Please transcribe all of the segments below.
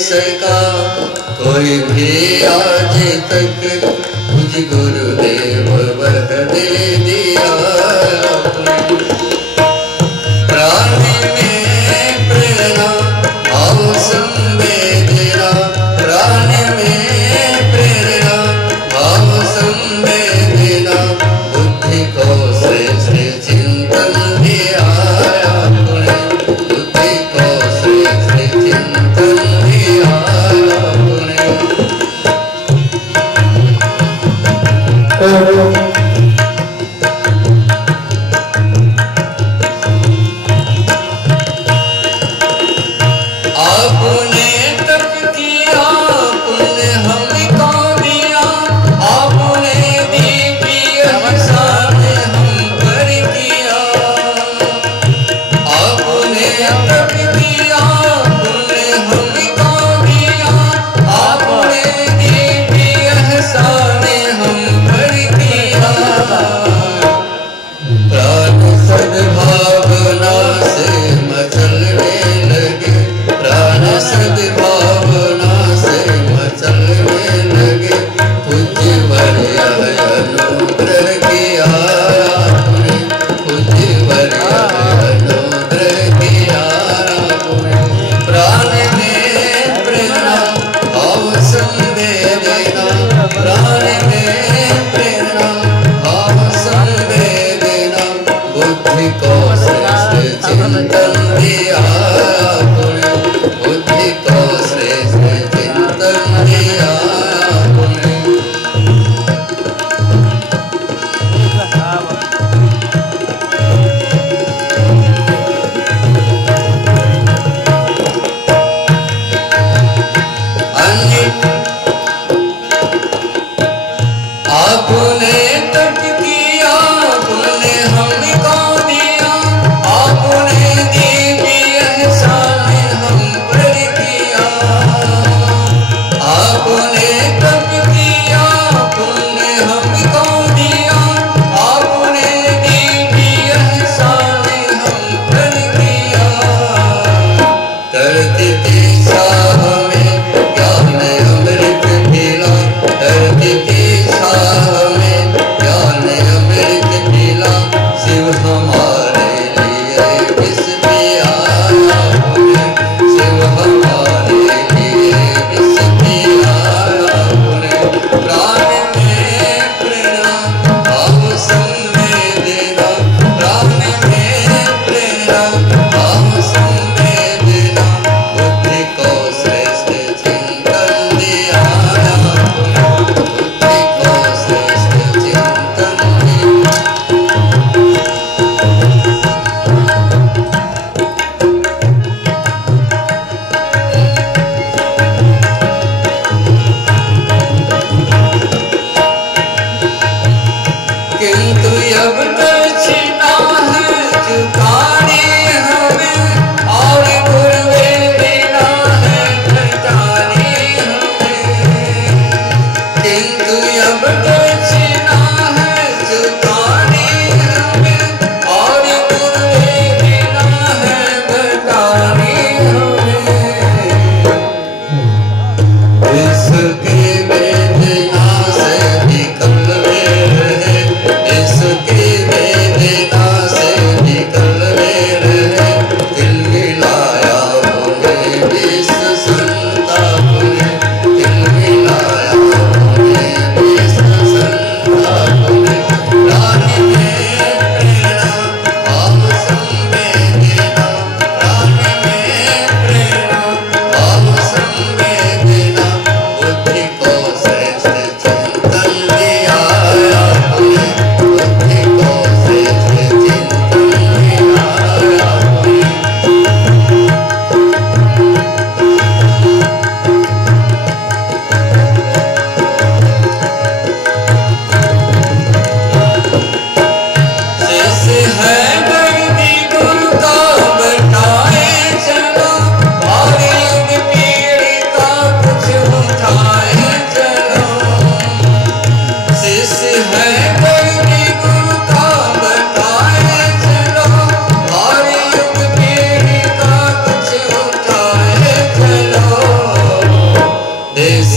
सका कोई भी आज तक, मुझ गुरुदेव वह दे दिया प्राण में प्रेरणा भाव संवेदना, प्राण में प्रेरणा भाव संवेदना, बुद्धि को श्रेष्ठ चिंतन दिया आपने, बुद्धि को श्रेष्ठ चिंतन दिया आपने। आपने तप किया पुण्य हमको दिया, आपने दिव्य एहसान हम पर किया, आपने तप किया पुण्य हमको दिया, आपने दिव्य एहसान हम पर किया। प्राण सद्भावना से मचलने लगे, प्राण सद्भावना से मचलने लगे, पूज्य वर्य अनुग्रह किया आपने, पूज्य वर्य अनुग्रह किया आपने। प्राण में प्रेरणा भाव संवेदना, प्राण में प्रेरणा भाव संवेदना, बुद्धि को श्रेष्ठ चिंतन दिया आपने, बुद्धि को श्रेष्ठ चिंतन दिया आपने। आपने तप किया पुण्य हमको दिया, आपने दिव्य एहसान हम पर किया, आपने तप किया पुण्य हमको दिया, आपने दिव्य एहसान हम पर किया। धरती की छाह में ज्ञान अमृत मिला, धरती की छाह में ज्ञान अमृत मिला, शिव हमारे लिए विष पिया आपने, शिव हमारे लिए विष पिया आपने। प्राण में प्रेरणा भाव संवेदना, प्राण में प्रेरणा भाव संवेदना, बुद्धि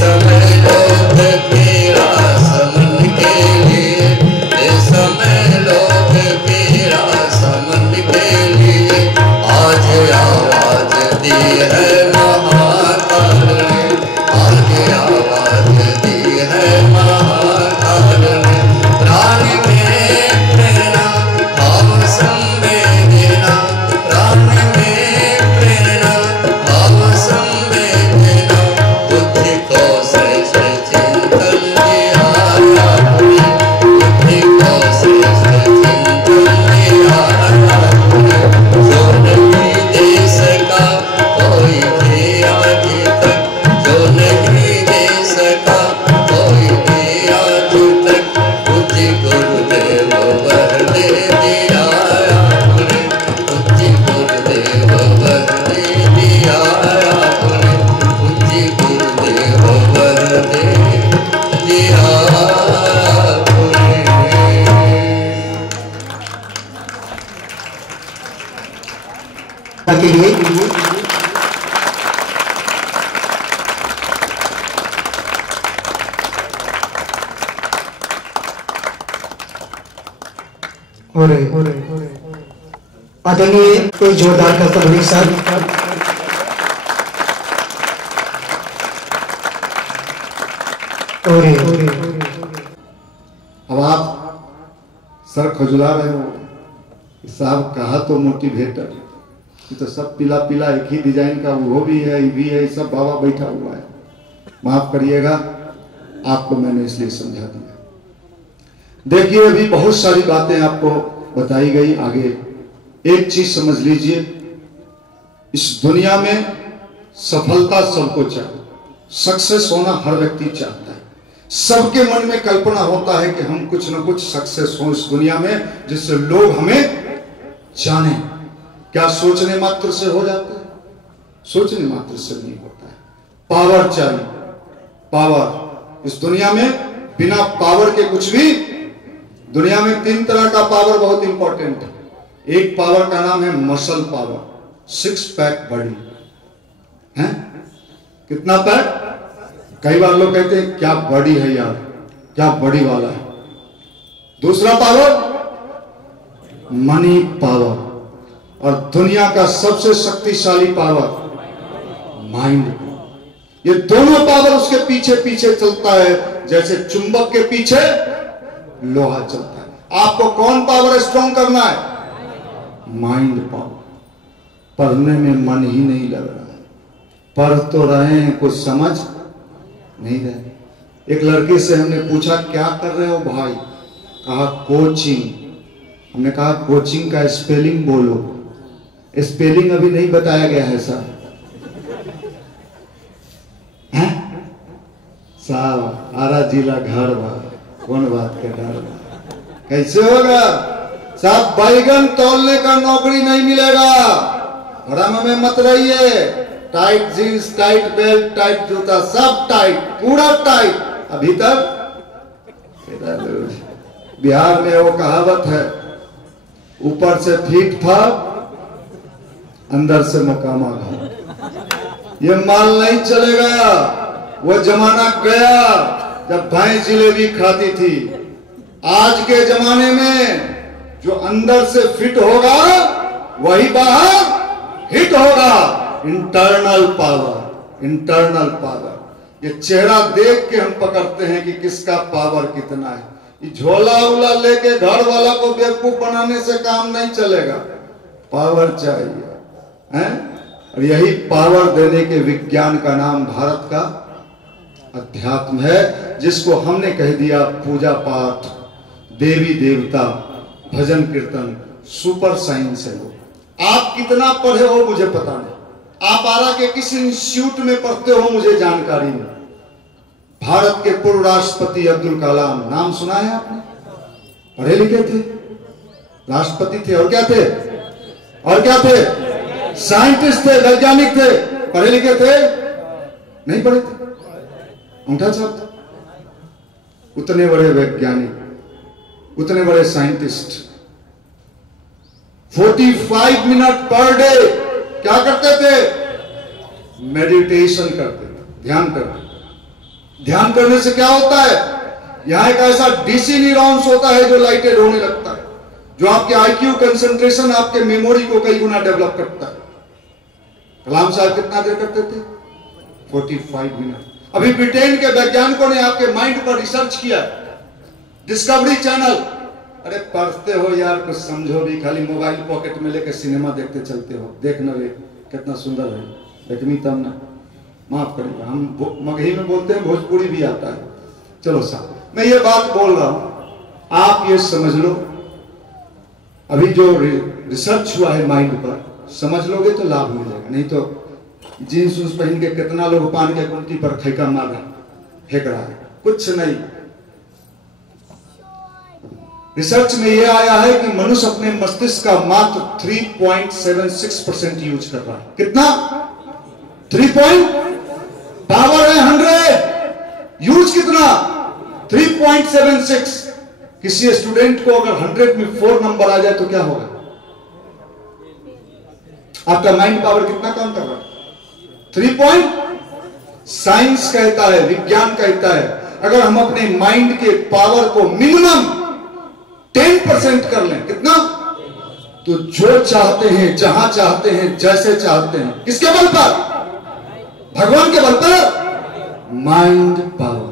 समय लोग फेरा समन के लिए, इस समय लोग फेरा समन के लिए, आज आवाज दी है महाकाल ने, आज आवाज दी है महाकाल ने। प्राण में प्रेरणा भाव संवेदना, प्राण में प्रेरणा भाव संवेदना, बुद्धि को श्रेष्ठ चिंतन दिया आपने, बुद्धि को श्रेष्ठ चिंतन दिया आपने। जो नहीं दे सका कोई भी आज तक, जो नहीं दे सका कोई भी आज तक, बुद्धि गुरुदेव वर दे दिया आपने, बुद्धि गुरुदेव वर दे दिया आपने, बुद्धि गुरुदेव वर दे दिया आपने। के लिए और आदरणीय एक जोरदार का तबलीग साहब। और अब आप सर खजुला रहे हो, साहब कहा तो मोटिवेटर, ये तो सब पीला पीला एक ही डिजाइन का, वो भी है, ये भी है, सब बाबा बैठा हुआ है। माफ करिएगा, आपको मैंने इसलिए समझा दिया। देखिए अभी बहुत सारी बातें आपको बताई गई। आगे एक चीज समझ लीजिए, इस दुनिया में सफलता सबको चाहिए, सक्सेस होना हर व्यक्ति चाहता है। सबके मन में कल्पना होता है कि हम कुछ ना कुछ सक्सेस हो इस दुनिया में, जिससे लोग हमें जाने। क्या सोचने मात्र से हो जाता है? सोचने मात्र से नहीं होता है। पावर चाहिए, पावर। इस दुनिया में बिना पावर के कुछ भी, दुनिया में 3 तरह का पावर बहुत इंपॉर्टेंट है। एक पावर का नाम है मसल पावर, 6 पैक बॉडी है। कितना पैक? कई बार लोग कहते हैं क्या बॉडी है यार, क्या बॉडी वाला है। दूसरा पावर मनी पावर, और दुनिया का सबसे शक्तिशाली पावर माइंड। ये दोनों पावर उसके पीछे पीछे चलता है, जैसे चुंबक के पीछे लोहा चलता है। आपको कौन पावर स्ट्रॉन्ग करना है? Mind power. पढ़ने में मन ही नहीं लग रहा है, पढ़ तो रहे हैं, कुछ समझ नहीं रहे। एक लड़की से हमने पूछा क्या कर रहे हो भाई? कहा कोचिंग। हमने कहा कोचिंग का स्पेलिंग बोलो। स्पेलिंग अभी नहीं बताया गया है सर। साहब आरा जिला घर बा, कौन बात के डर बा? कैसे होगा साहब? बैगन तौलने का नौकरी नहीं मिलेगा। भ्रम में मत रहिए। Tight jeans, tight belt, tight जूता, सब टाइट, पूरा टाइट। अभी तक बिहार में वो कहावत है, ऊपर से फीट फाट, अंदर से मकामा घाट। ये माल नहीं चलेगा। वो जमाना गया जब भैंस जिलेबी खाती थी। आज के जमाने में जो अंदर से फिट होगा वही बाहर हिट होगा। Internal power, internal power. ये चेहरा देख के हम पकड़ते हैं कि किसका पावर कितना है। ये झोला उला लेके घर वाला को बेवकूफ बनाने से काम नहीं चलेगा। पावर चाहिए है? और यही पावर देने के विज्ञान का नाम भारत का अध्यात्म है, जिसको हमने कह दिया पूजा पाठ, देवी देवता, भजन कीर्तन, सुपर साइंस है वो। आप कितना पढ़े हो मुझे पता नहीं। आप आरा के किस इंस्टीट्यूट में पढ़ते हो मुझे जानकारी नहीं। भारत के पूर्व राष्ट्रपति अब्दुल कलाम, नाम सुना है आपने? पढ़े लिखे थे, राष्ट्रपति थे, और क्या थे? और क्या थे? साइंटिस्ट थे, वैज्ञानिक थे। पढ़े लिखे थे? नहीं पढ़े थे, अंगूठा छाप। उतने बड़े वैज्ञानिक, उतने बड़े साइंटिस्ट 45 मिनट पर डे क्या करते थे? मेडिटेशन करते थे, ध्यान करते। ध्यान करने से क्या होता है, यहां एक ऐसा डीसी न्यूरॉन्स होता है जो लाइटेड होने लगता है, जो आपके आईक्यू, कंसंट्रेशन, आपके मेमोरी को कई गुना डेवलप करता है। कलाम साहब कितना देर करते थे? 45 मिनट। अभी ब्रिटेन के वैज्ञानिकों ने आपके माइंड पर रिसर्च किया, डिस्कवरी चैनल। अरे पढ़ते हो यार, कुछ समझो भी, खाली मोबाइल पॉकेट में लेकर सिनेमा देखते चलते हो। देखना रे कितना सुंदर है, देखनी तब ना, माफ करिएगा हम मगही में बोलते हैं, भोजपुरी भी आता है। चलो साहब, मैं ये बात बोल रहा हूं, आप ये समझ लो, अभी जो रिसर्च हुआ है माइंड पर, समझ लोगे तो लाभ मिलेगा, नहीं तो जीन्स उस पहन के कितना लोग पान के गुमटी पर ठेका मार रहा, फेंक रहा है, कुछ नहीं। रिसर्च में यह आया है कि मनुष्य अपने मस्तिष्क का मात्र 3.76% यूज कर रहा है। कितना? 3 पावर है 100, यूज कितना? 3.76। किसी स्टूडेंट को अगर 100 में 4 नंबर आ जाए तो क्या होगा? आपका माइंड पावर कितना काम कर रहा है? 3 साइंस कहता है, विज्ञान कहता है, अगर हम अपने माइंड के पावर को मिनिमम 10% कर लें, कितना? तो जो चाहते हैं, जहां चाहते हैं, जैसे चाहते हैं, किसके बल पर? भगवान के बल पर माइंड पावर,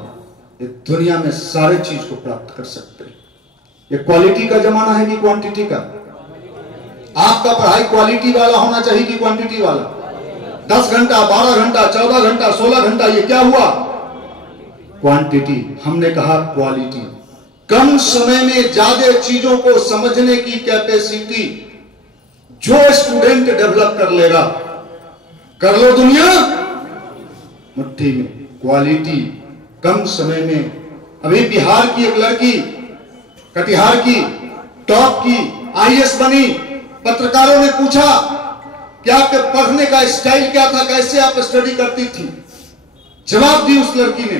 ये दुनिया में सारे चीज को प्राप्त कर सकते हैं। ये क्वालिटी का जमाना है कि क्वांटिटी का? आपका पढ़ाई क्वालिटी वाला होना चाहिए कि क्वांटिटी वाला? 10 घंटा, 12 घंटा, 14 घंटा, 16 घंटा, ये क्या हुआ? क्वांटिटी। हमने कहा क्वालिटी। कम समय में ज्यादा चीजों को समझने की कैपेसिटी जो स्टूडेंट डेवलप कर लेगा, कर लो दुनिया मुट्ठी में। क्वालिटी, कम समय में। अभी बिहार की एक लड़की, कटिहार की, टॉप की, आईएएस बनी। पत्रकारों ने पूछा कि आपके पढ़ने का स्टाइल क्या था, कैसे आप स्टडी करती थी? जवाब दी उस लड़की ने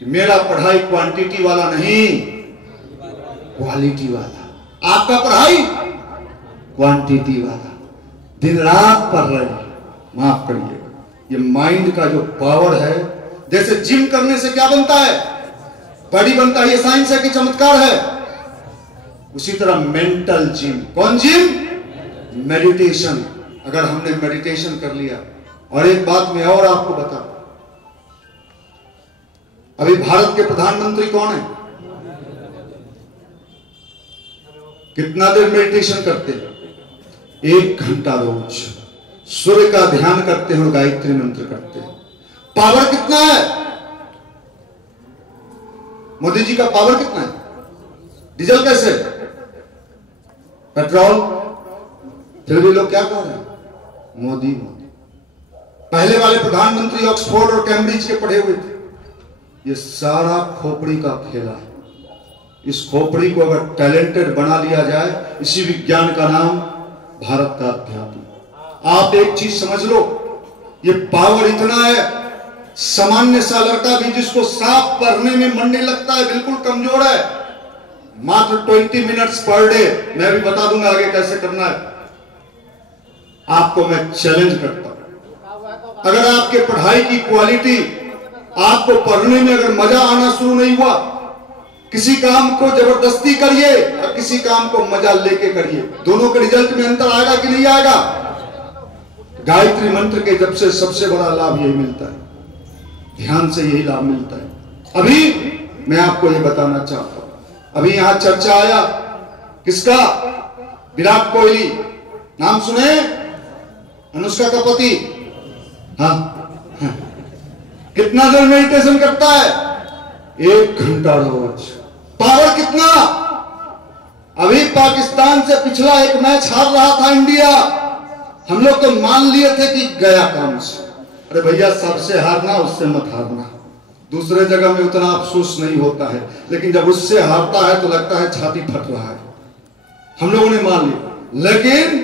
कि मेरा पढ़ाई क्वांटिटी वाला नहीं, क्वालिटी वाला। आपका पढ़ाई क्वांटिटी वाला, दिन रात पढ़ रहे हैं। माफ करिएगा, ये माइंड का जो पावर है, जैसे जिम करने से क्या बनता है? बॉडी बनता है। ये साइंस है कि चमत्कार है? उसी तरह मेंटल जिम। कौन जिम? मेडिटेशन। अगर हमने मेडिटेशन कर लिया, और एक बात मैं और आपको बता, अभी भारत के प्रधानमंत्री कौन है? कितना देर मेडिटेशन करते हैं? 1 घंटा रोज। सूर्य का ध्यान करते हैं और गायत्री मंत्र करते हैं। पावर कितना है? मोदी जी का पावर कितना है? डीजल कैसे? पेट्रोल। फिर भी लोग क्या कह रहे हैं? मोदी मोदी। पहले वाले प्रधानमंत्री ऑक्सफोर्ड और कैम्ब्रिज के पढ़े हुए थे। ये सारा खोपड़ी का खेला है। इस खोपड़ी को अगर टैलेंटेड बना लिया जाए, इसी विज्ञान का नाम भारत का अध्यात्म। आप एक चीज समझ लो, ये पावर इतना है, सामान्य सा लड़का भी जिसको साफ पढ़ने में मन नहीं लगता है, बिल्कुल कमजोर है, मात्र 20 मिनट्स पर डे, मैं भी बता दूंगा आगे कैसे करना है, आपको मैं चैलेंज करता हूं। अगर आपके पढ़ाई की क्वालिटी, आपको पढ़ने में अगर मजा आना शुरू नहीं हुआ, किसी काम को जबरदस्ती करिए और किसी काम को मजा लेके करिए, दोनों के रिजल्ट में अंतर आएगा कि नहीं आएगा? गायत्री मंत्र के जब से सबसे बड़ा लाभ यही मिलता है, ध्यान से यही लाभ मिलता है। अभी मैं आपको ये बताना चाहता हूं, अभी यहां चर्चा आया किसका? विराट कोहली, नाम सुने? अनुष्का का पति। हाँ, हाँ। कितना देर मेडिटेशन करता है? 1 घंटा रोज। पावर कितना? अभी पाकिस्तान से पिछला एक मैच हार रहा था इंडिया, हम लोग तो मान लिए थे कि गया काम से। अरे भैया, सबसे हारना, उससे मत हारना। दूसरे जगह में उतना अफसोस नहीं होता है, लेकिन जब उससे हारता है तो लगता है छाती फट रहा है। हम लोगों ने मान लिया, लेकिन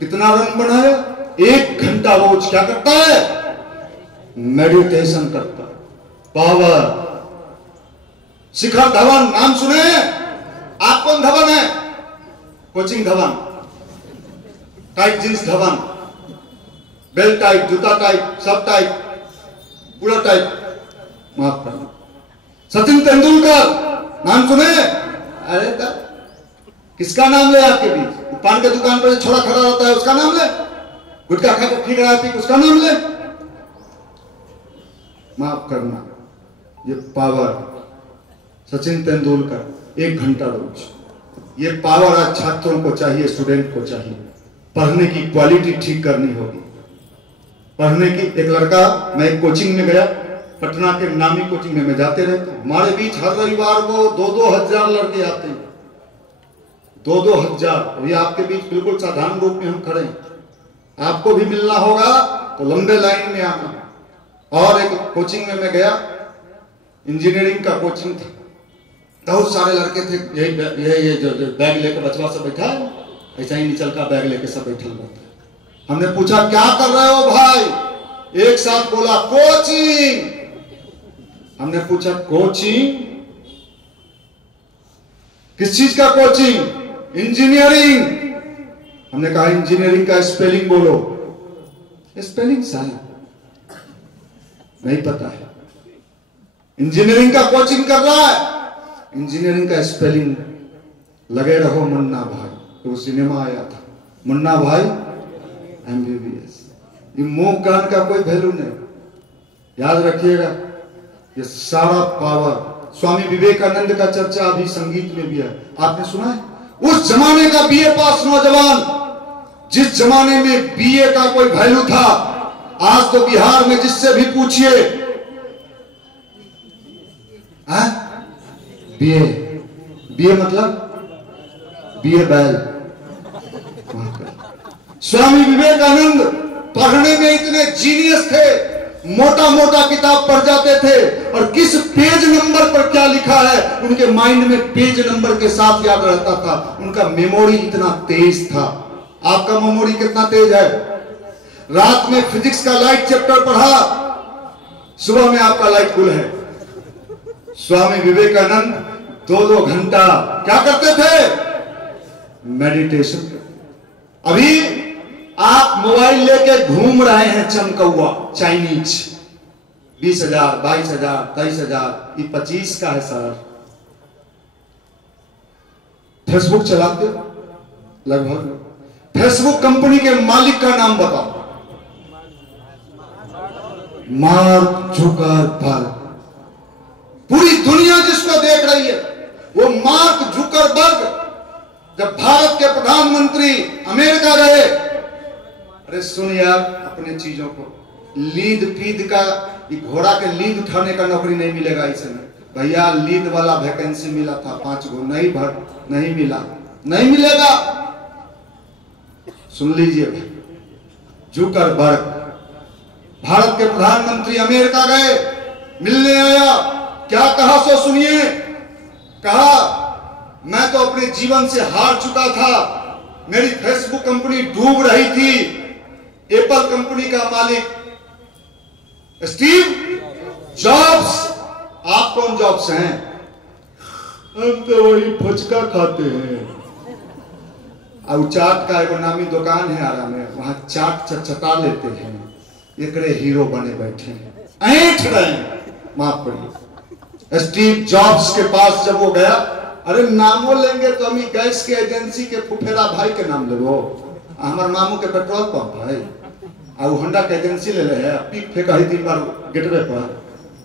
कितना रन बनाया? 1 घंटा रोज क्या करता है? मेडिटेशन करता है। पावर। शिखर धवन, नाम सुने? आप कौन धवन है? Coaching Dhawan, tight jeans Dhawan, belt tight, जूता टाइट, सब टाइट, पूरा टाइप। माफ करना। सचिन तेंदुलकर नाम सुने? अरे किसका नाम ले आपके बीच? पान के दुकान पर छोड़ा खड़ा रहता है उसका नाम ले, गुटखा खा के फिर रहा है उसका नाम ले। माफ करना, ये पावर सचिन तेंदुलकर 1 घंटा रोज, ये पावर आज छात्रों को चाहिए, स्टूडेंट को चाहिए। पढ़ने की क्वालिटी ठीक करनी होगी। पढ़ने की एक लड़का, मैं एक कोचिंग में गया, पटना के नामी कोचिंग में मैं जाते रहता हूं। हमारे बीच हर रविवार को 2-2 हजार लड़के आते हैं, 2-2 हजार। अभी आपके बीच बिल्कुल साधारण रूप में हम खड़े हैं। आपको भी मिलना होगा तो लंबे लाइन में आना। और एक कोचिंग में मैं गया, इंजीनियरिंग का कोचिंग था, बहुत सारे लड़के थे। ये जो बैग लेकर बचवा सब बैठा है, ऐसा ही निचल का बैग लेके सब बैठा रहता है। हमने पूछा क्या कर रहे हो भाई? एक साथ बोला कोचिंग। हमने पूछा कोचिंग? किस चीज का कोचिंग? इंजीनियरिंग। हमने कहा इंजीनियरिंग का स्पेलिंग बोलो। स्पेलिंग साहब नहीं पता है। इंजीनियरिंग का कोचिंग कर रहा है, इंजीनियरिंग का स्पेलिंग लगे रहो मुन्ना भाई। तो वो सिनेमा आया था, मुन्ना भाई MBBS। ये मुंह कान का कोई वैल्यू नहीं। याद रखिएगा, ये सारा पावर। स्वामी विवेकानंद का चर्चा अभी संगीत में भी है, आपने सुना है? उस जमाने का BA पास नौजवान, जिस जमाने में BA का कोई वैल्यू था, आज तो बिहार में जिससे भी पूछिए BA मतलब BA बैल। स्वामी विवेकानंद पढ़ने में इतने जीनियस थे, मोटा मोटा किताब पढ़ जाते थे, और किस पेज नंबर पर क्या लिखा है उनके माइंड में पेज नंबर के साथ याद रहता था। उनका मेमोरी इतना तेज था। आपका मेमोरी कितना तेज है? रात में फिजिक्स का लाइट चैप्टर पढ़ा, सुबह में आपका लाइट गुल है। स्वामी विवेकानंद 2-2 घंटा क्या करते थे? मेडिटेशन। अभी आप मोबाइल लेके घूम रहे हैं चमकौआ चाइनीज, 20,000, 22,000, 23,000, ये 25 का है सर। फेसबुक चलाते लगभग। फेसबुक कंपनी के मालिक का नाम बताओ। Mark Zuckerberg. पूरी दुनिया जिसको देख रही है वो मार्क जुकरबर्ग जब भारत के प्रधानमंत्री अमेरिका गए, अरे सुन यार अपने चीजों को, लीद पीद का, घोड़ा के लीद उठाने का नौकरी नहीं मिलेगा इसमें। भैया लीद वाला वैकेंसी मिला था 5 गो, नहीं मिला, नहीं मिलेगा। सुन लीजिए भाई, जुकरबर्ग भारत के प्रधानमंत्री अमेरिका गए, मिलने आया, क्या कहा सो सुनिए। कहा मैं तो अपने जीवन से हार चुका था, मेरी फेसबुक कंपनी डूब रही थी। एप्पल कंपनी का मालिक स्टीव जॉब्स। आप कौन जॉब्स हैं? हम तो वही फुचका खाते हैं। और चाट का एक नामी दुकान है आरा में, वहां चाट चटा लेते हैं। एकरे हीरो बने बैठे हैं, ऐंठ रहे हैं। माफ करिए। स्टीव जॉब्स के पास जब वो गया, अरे नामो लेंगे तो हम गैस के एजेंसी के फुफेरा भाई के नाम ले लो। हमारे मामू के पेट्रोल पंप है, और होंडा के एजेंसी ले ले है, पीक फेंका ही 3 बार गेटवे पर।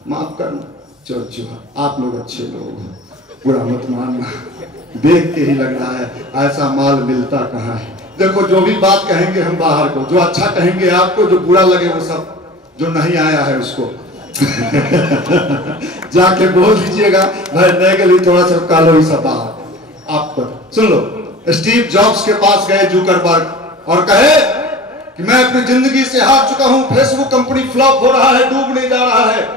माफ करना चोर, आप लोग अच्छे लोग, बुरा मत मानना, देख के ही लग रहा है ऐसा माल मिलता कहाँ है। देखो जो भी बात कहेंगे हम बाहर को, जो अच्छा कहेंगे आपको, जो बुरा लगे वो सब, जो नहीं आया है उसको जाके बोल दीजिएगा भाई नहीं गली थोड़ा सा कालो ही सब बाहर। आप सुन लो, स्टीव जॉब्स के पास गए जुकरबर्ग और कहे कि मैं अपनी जिंदगी से हार चुका हूं, फेसबुक कंपनी फ्लॉप हो रहा है, डूबने जा रहा है।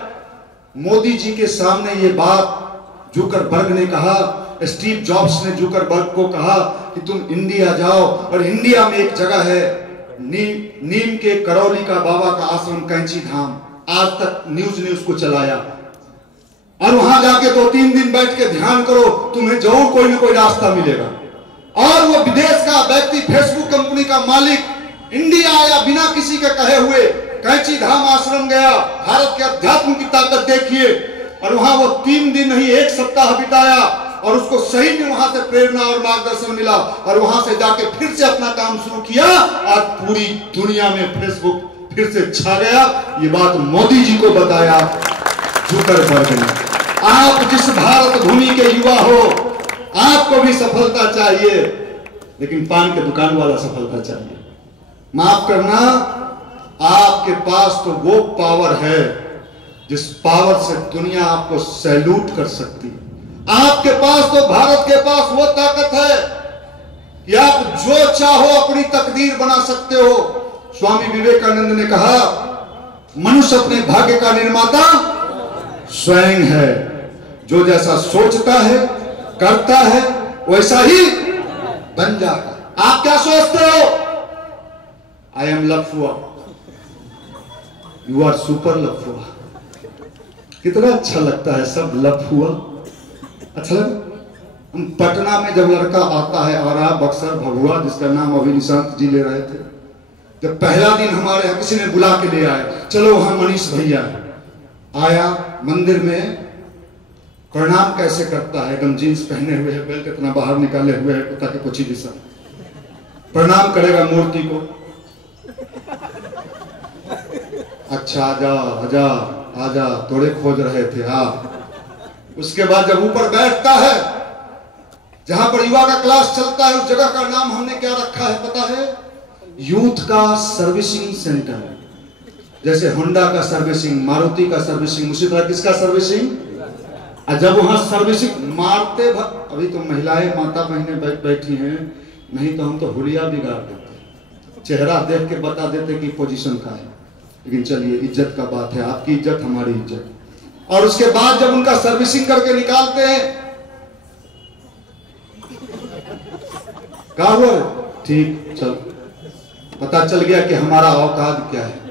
मोदी जी के सामने ये बात जुकरबर्ग ने कहा। स्टीव जॉब्स ने जुकरबर्ग को कहा कि तुम इंडिया जाओ, और इंडिया में एक जगह है नीम के करौली का बाबा का आश्रम कैंची धाम, आज तक न्यूज को चलाया, और वहां जाके 2-3 दिन बैठ के ध्यान करो, तुम्हें जरूर कोई ना कोई रास्ता मिलेगा। और वो विदेश का व्यक्ति, फेसबुक कंपनी का मालिक, इंडिया आया बिना किसी के कहे हुए, कैंची धाम आश्रम गया, भारत के अध्यात्म की ताकत देखिए, और वहां वो 3 दिन नहीं 1 सप्ताह बिताया, और उसको सही में वहां से प्रेरणा और मार्गदर्शन मिला, और वहां से जाके फिर से अपना काम शुरू किया। आज पूरी दुनिया में फेसबुक फिर से छा गया। ये बात मोदी जी को बताया जुकरबर्ग ने। आप जिस भारत भूमि के युवा हो, आपको भी सफलता चाहिए, लेकिन पान के दुकान वाला सफलता चाहिए। माफ करना, आपके पास तो वो पावर है जिस पावर से दुनिया आपको सैल्यूट कर सकती है। आपके पास तो, भारत के पास वो ताकत है कि आप जो चाहो अपनी तकदीर बना सकते हो। स्वामी विवेकानंद ने कहा, मनुष्य अपने भाग्य का निर्माता स्वयं है। जो जैसा सोचता है, करता है, वैसा ही बन जाता। आप क्या सोचते हो? आई एम लफुआ, यू आर सुपर लफुआ। कितना अच्छा लगता है सब लफुआ, अच्छा लगा। हम पटना में जब लड़का आता है, आरा बक्सर भभुआ, जिसका नाम अभी निशांत जी ले रहे थे, जब पहला दिन हमारे यहाँ किसी ने बुला के ले आए, चलो वहां मनीष भैया आया, मंदिर में प्रणाम कैसे करता है, एकदम जींस पहने हुए है, बेल्ट इतना बाहर निकाले हुए है, कुत्ता के पोछी जैसा प्रणाम करेगा मूर्ति को। अच्छा आजा आजा आजा, थोड़े खोज रहे थे आप। उसके बाद जब ऊपर बैठता है, जहां पर युवा का क्लास चलता है, उस जगह का नाम हमने क्या रखा है पता है? यूथ का सर्विसिंग सेंटर। जैसे होंडा का सर्विसिंग, मारुति का सर्विसिंग, उसी तरह किसका सर्विसिंग। जब वहां सर्विसिंग मारते, अभी तो महिलाएं माता बहनें बैठी हैं, नहीं तो हम तो हुलिया बिगाड़ देते, चेहरा देख के बता देते कि पोजीशन का है। लेकिन चलिए, इज्जत का बात है, आपकी इज्जत हमारी इज्जत। और उसके बाद जब उनका सर्विसिंग करके निकालते हैं, क्या हुआ? ठीक, चल, पता चल गया कि हमारा औकात क्या है।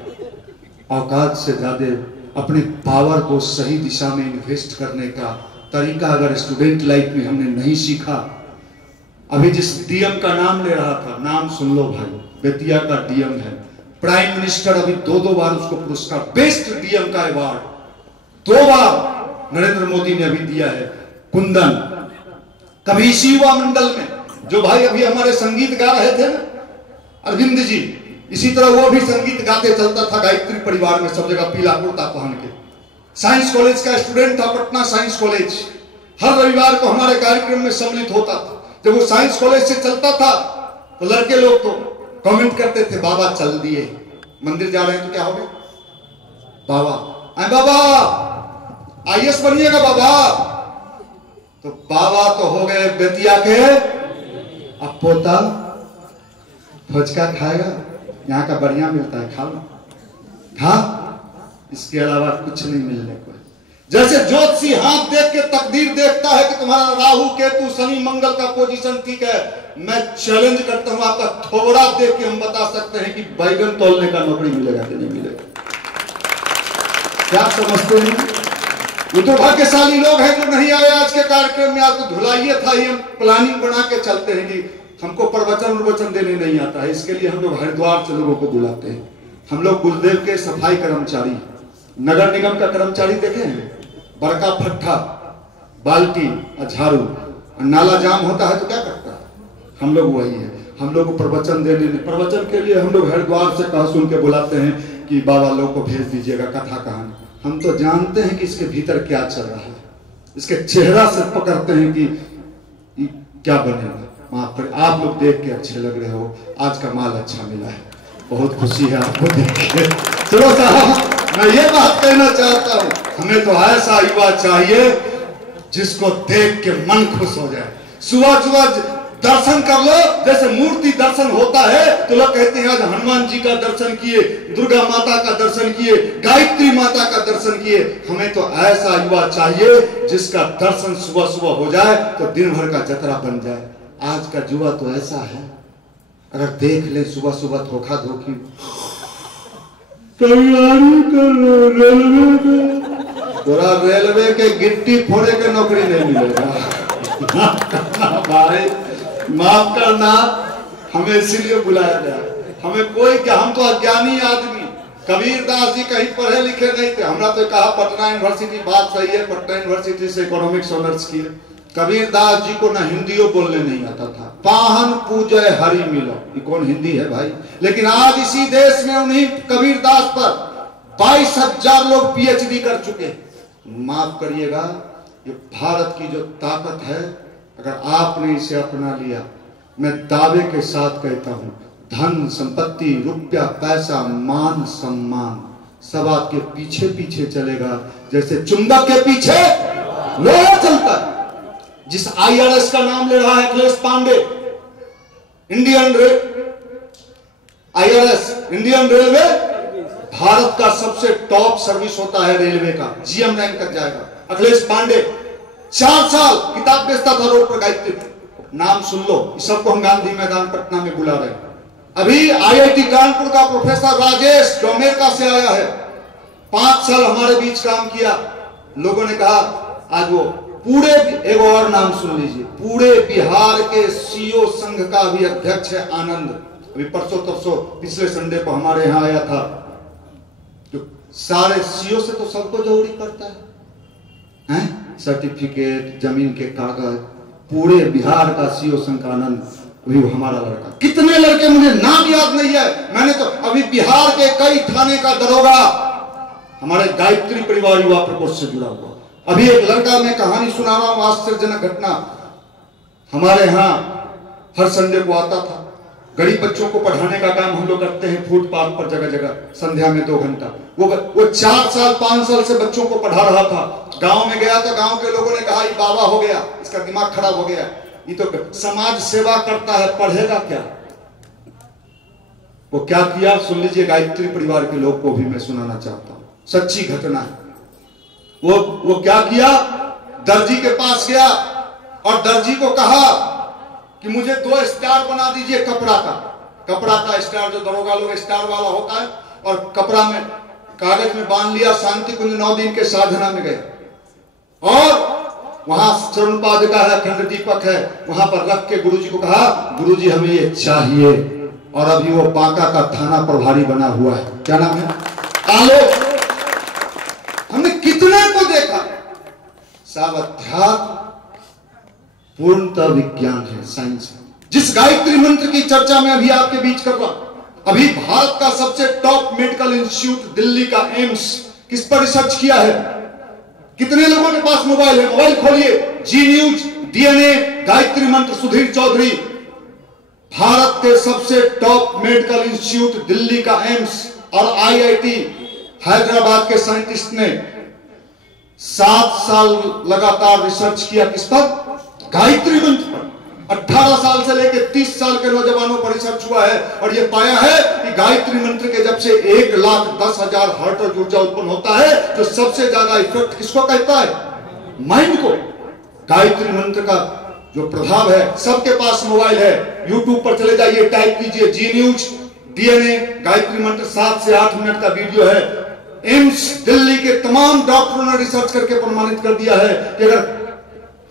औकात से ज्यादा अपने पावर को सही दिशा में इन्वेस्ट करने का तरीका अगर स्टूडेंट लाइफ में हमने नहीं सीखा। अभी जिस डीएम का नाम ले रहा था, नाम सुन लो भाई, बेतिया का डीएम है, प्राइम मिनिस्टर अभी 2 बार उसको पुरस्कार, बेस्ट डीएम का अवार्ड 2 बार नरेंद्र मोदी ने अभी दिया है। कुंदन, कभी इसी युवा मंडल में जो भाई अभी हमारे संगीत गा रहे थे ना, अरविंद जी, इसी तरह वो भी संगीत गाते चलता था गायत्री परिवार में, सब जगह पीला कुर्ता पहन के। साइंस कॉलेज का स्टूडेंट था, पटना साइंस कॉलेज। हर रविवार को हमारे कार्यक्रम में सम्मिलित होता था। जब वो साइंस कॉलेज से चलता था तो लड़के लोग तो कमेंट करते थे, बाबा चल दिए, मंदिर जा रहे हैं तो क्या हो गया बाबा, आए बाबा आईएएस बनिएगा बाबा। तो बाबा तो हो गए बेतिया के, अब पोता फुचका खाएगा, यहाँ का बढ़िया मिलता है, खा लो, खा, इसके अलावा कुछ नहीं मिलने को। जैसे ज्योतिषी हाथ देख के तकदीर देखता है कि तुम्हारा राहु केतु शनि मंगल का पोजीशन ठीक है, मैं चैलेंज करता हूं, आपका थोड़ा देख के हम बता सकते हैं कि बैगन तोलने का नौकरी मिलेगा कि नहीं मिलेगा। क्या समझते हैं? वो तो भाग्यशाली लोग हैं जो नहीं आए आज के कार्यक्रम में। आज तो धुलाइए था ही, हम प्लानिंग बना के चलते हैं कि हमको प्रवचन देने नहीं आता है, इसके लिए हम लोग हरिद्वार से लोगों को बुलाते हैं। हम लोग गुरुदेव के सफाई कर्मचारी, नगर निगम का कर्मचारी देखे हैं, बड़का फट्टा, बाल्टी और झाड़ू, नाला जाम होता है तो क्या करता है, हम लोग वही है। हम लोग प्रवचन प्रवचन के लिए हम लोग हरिद्वार से कहा सुन के बुलाते हैं कि बाबा लोग को भेज दीजिएगा कथा कहानी। हम तो जानते हैं कि इसके भीतर क्या चल रहा है, इसके चेहरा से पकड़ते हैं कि क्या बनेगा। माफ कर, आप लोग देख के अच्छे लग रहे हो, आज का माल अच्छा मिला है, बहुत खुशी है आपको देख के। चलो साहब, मैं ये बात कहना चाहता हूं, हमें तो ऐसा युवा चाहिए जिसको देख के मन खुश हो जाए। सुबह सुबह दर्शन कर लो, जैसे मूर्ति दर्शन होता है तो लोग कहते हैं आज हनुमान जी का दर्शन किए, दुर्गा माता का दर्शन किए, गायत्री माता का दर्शन किए। हमें तो ऐसा युवा चाहिए जिसका दर्शन सुबह सुबह हो जाए तो दिन भर का जतरा बन जाए। आज का युवा तो ऐसा है, अगर देख ले सुबह सुबह धोखा धोखी, रेलवे के गिट्टी फोड़े के नौकरी नहीं मिलेगा। भाई माफ करना, हमें इसीलिए बुलाया गया। हमें कोई क्या, हम तो अज्ञानी आदमी, कबीरदास जी कहीं पढ़े लिखे नहीं थे। हमरा तो कहा पटना यूनिवर्सिटी, बात सही है, पटना यूनिवर्सिटी से इकोनॉमिक्स ऑनर्स किए। कबीरदास जी को ना हिंदियों बोलने नहीं आता था। पाहन पूजय हरि मिलो, ये कौन हिंदी है भाई? लेकिन आज इसी देश में उन्हीं कबीरदास पर 22,000 लोग पीएचडी कर चुके। माफ करिएगा, ये भारत की जो ताकत है, अगर आपने इसे अपना लिया, मैं दावे के साथ कहता हूं, धन संपत्ति रुपया पैसा मान सम्मान सब आपके पीछे पीछे चलेगा, जैसे चुंबक के पीछे लोहा चलता है। जिस IRS का नाम ले रहा है अखिलेश पांडे, इंडियन रेलवे भारत का सबसे टॉप सर्विस होता है रेलवे का, GM रैंक तक जाएगा। अखिलेश पांडे 4 साल किताब बेचता था रोड पर, गायत्री, नाम सुन लो, इस सबको हम गांधी मैदान पटना में बुला रहे हैं। अभी IIT कानपुर का प्रोफेसर राजेश जो अमेरिका से आया है, 5 साल हमारे बीच काम किया। लोगों ने कहा आज वो पूरे, एक और नाम सुन लीजिए, पूरे बिहार के सीओ संघ का भी अध्यक्ष है आनंद। अभी परसों तरसों पिछले संडे को हमारे यहाँ आया था। तो सारे सीओ से तो सबको जरूरी पड़ता है, सर्टिफिकेट, जमीन के कागज, पूरे बिहार का सीओ संघ का आनंद, वही हमारा लड़का। कितने लड़के, मुझे नाम याद नहीं है, मैंने तो अभी बिहार के कई थाने का दरोगा हमारे गायत्री परिवार युवा प्रकोष्ठ से जुड़ा हुआ। अभी एक लड़का, मैं कहानी सुना रहा हूं, आश्चर्यजनक घटना। हमारे यहाँ हर संडे को आता था, गरीब बच्चों को पढ़ाने का काम हम लोग करते हैं फुटपाथ पर जगह जगह, संध्या में 2 घंटा। वो 4 साल 5 साल से बच्चों को पढ़ा रहा था। गांव में गया तो गांव के लोगों ने कहा ये बाबा हो गया, इसका दिमाग खराब हो गया, ये तो समाज सेवा करता है, पढ़ेगा क्या? वो क्या किया सुन लीजिए, गायत्री परिवार के लोग को भी मैं सुनाना चाहता हूं, सच्ची घटना है। वो क्या किया, दर्जी के पास गया और दर्जी को कहा कि मुझे 2 स्टार बना दीजिए कपड़ा का स्टार, जो दरोगा लोग स्टार वाला होता है, और कपड़ा में कागज में बांध लिया। शांति कुंज 9 दिन के साधना में गए और वहां चरणपादिका है, खंड दीपक है, वहां पर रख के गुरुजी को कहा, गुरुजी हमें ये चाहिए। और अभी वो बांका का थाना प्रभारी बना हुआ है, क्या नाम है, आलोक। हमने कितने को देखा। सब अध्यात्म पूर्णतः विज्ञान है, साइंस है। जिस गायत्री मंत्र की चर्चा में अभी आपके बीच कर रहा, अभी भारत का सबसे टॉप मेडिकल इंस्टीट्यूट दिल्ली का एम्स किस पर रिसर्च किया है? कितने लोगों के पास मोबाइल है? मोबाइल खोलिए, जी न्यूज, DNA, गायत्री मंत्र, सुधीर चौधरी। भारत के सबसे टॉप मेडिकल इंस्टीट्यूट दिल्ली का एम्स और IIT हैदराबाद के साइंटिस्ट ने 7 साल लगातार रिसर्च किया, किस पर? गायत्री मंत्र पर। 18 साल से लेकर 30 साल के नौजवानों पर रिसर्च हुआ है और यह पाया है कि गायत्री मंत्र के जब से 1,10,000 हर्ट्ज ऊर्जा उत्पन्न होता है, तो सबसे ज्यादा इफेक्ट किसको कहता है? माइंड को। गायत्री मंत्र का जो प्रभाव है, सबके पास मोबाइल है, यूट्यूब पर चले जाइए, टाइप कीजिए जी न्यूज, DNA, गायत्री मंत्र, 7 से 8 मिनट का वीडियो है। एम्स दिल्ली के तमाम डॉक्टरों ने रिसर्च करके प्रमाणित कर दिया है कि अगर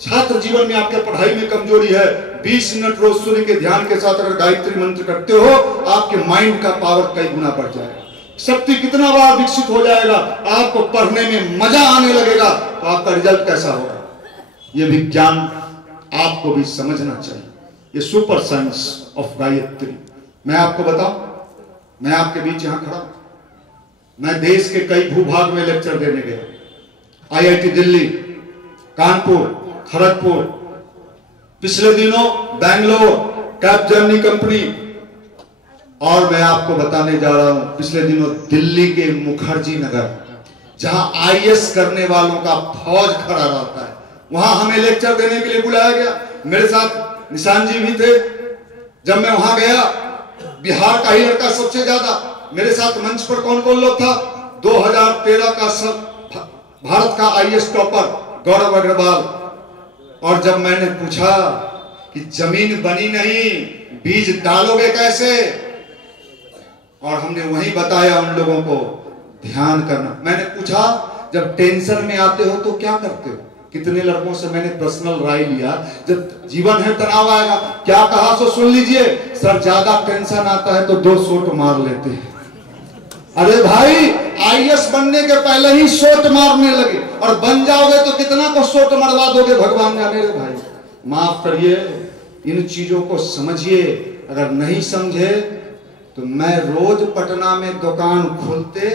छात्र जीवन में आपके पढ़ाई में कमजोरी है, 20 मिनट रोज सूर्य के ध्यान के साथ अगर गायत्री मंत्र करते हो, आपके माइंड का पावर कई गुना बढ़ जाएगा, शक्ति कितना बार विकसित हो जाएगा, आपको पढ़ने में मजा आने लगेगा, तो आपका रिजल्ट कैसा होगा? यह विज्ञान आपको भी समझना चाहिए। ये सुपर साइंस ऑफ गायत्री। मैं आपको बताऊं, मैं आपके बीच यहां खड़ा, मैं देश के कई भूभाग में लेक्चर देने गया, IIT दिल्ली, कानपुर, खड़गपुर, पिछले दिनों बैंगलोर, कैपजेमिनी कंपनी, और मैं आपको बताने जा रहा हूं पिछले दिनों दिल्ली के मुखर्जी नगर, जहां IAS करने वालों का फौज खड़ा रहता है, वहां हमें लेक्चर देने के लिए बुलाया गया। मेरे साथ निशान जी भी थे। जब मैं वहां गया, बिहार का ही लड़का सबसे ज्यादा। मेरे साथ मंच पर कौन कौन लोग था? 2013 का सब भारत का IAS टॉपर गौरव अग्रवाल। और जब मैंने पूछा कि जमीन बनी नहीं, बीज डालोगे कैसे, और हमने वही बताया उन लोगों को ध्यान करना। मैंने पूछा जब टेंशन में आते हो तो क्या करते हो? कितने लड़कों से मैंने पर्सनल राय लिया, जब जीवन है तनाव आएगा, क्या कहा सो सुन लीजिए, सर ज्यादा टेंशन आता है तो 2 शॉट मार लेते हैं। अरे भाई आईएएस बनने के पहले ही सोट मारने लगे, और बन जाओगे तो कितना को सोट मरवा दोगे भगवान जाने। रे भाई माफ करिए, इन चीजों को समझिए। अगर नहीं समझे तो मैं रोज पटना में दुकान खोलते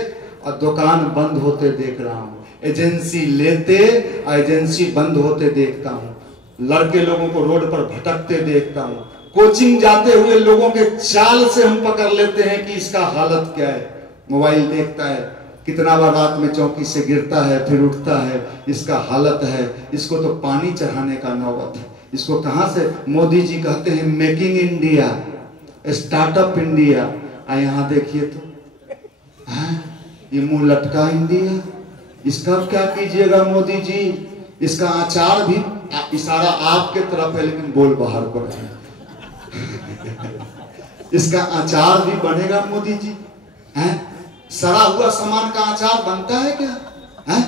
और दुकान बंद होते देख रहा हूं, एजेंसी लेते और एजेंसी बंद होते देखता हूं, लड़के लोगों को रोड पर भटकते देखता हूं, कोचिंग जाते हुए लोगों के चाल से हम पकड़ लेते हैं कि इसका हालत क्या है। मोबाइल देखता है, कितना बार रात में चौकी से गिरता है फिर उठता है, इसका हालत है। इसको तो पानी चढ़ाने का नौबत है। इसको कहां से मोदी जी कहते हैं मेकिंग इंडिया, स्टार्टअप इंडिया, यहाँ देखिए तो ये मुंह लटका इंडिया। इसका क्या कीजिएगा मोदी जी, इसका आचार भी इशारा आपके तरफ है लेकिन बोल बाहर पर है। इसका आचार भी बनेगा मोदी जी, हैं? सड़ा हुआ सामान का अचार बनता है क्या? हैं?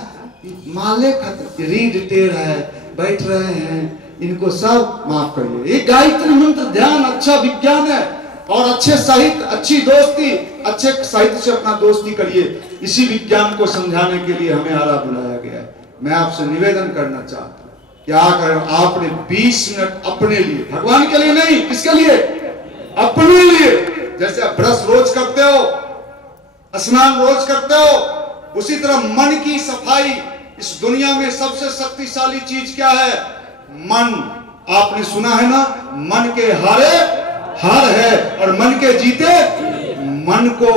माले खत्म, रीड टेढ़ है, बैठ रहे हैं, इनको सब माफ करिए। ये गायत्री मंत्र ध्यान अच्छा विज्ञान है, और अच्छे साहित्य, अच्छी दोस्ती, अच्छे साहित्य से अपना दोस्ती करिए। इसी विज्ञान को समझाने के लिए हमें आला बुलाया गया है। मैं आपसे निवेदन करना चाहता हूँ, क्या करें आपने 20 मिनट अपने लिए, भगवान के लिए नहीं, किसके लिए? अपने लिए। जैसे आप ब्रश रोज करते हो, स्नान रोज करते हो, उसी तरह मन की सफाई। इस दुनिया में सबसे शक्तिशाली चीज क्या है? मन। आपने सुना है ना, मन के हारे हार है और मन के जीते। मन को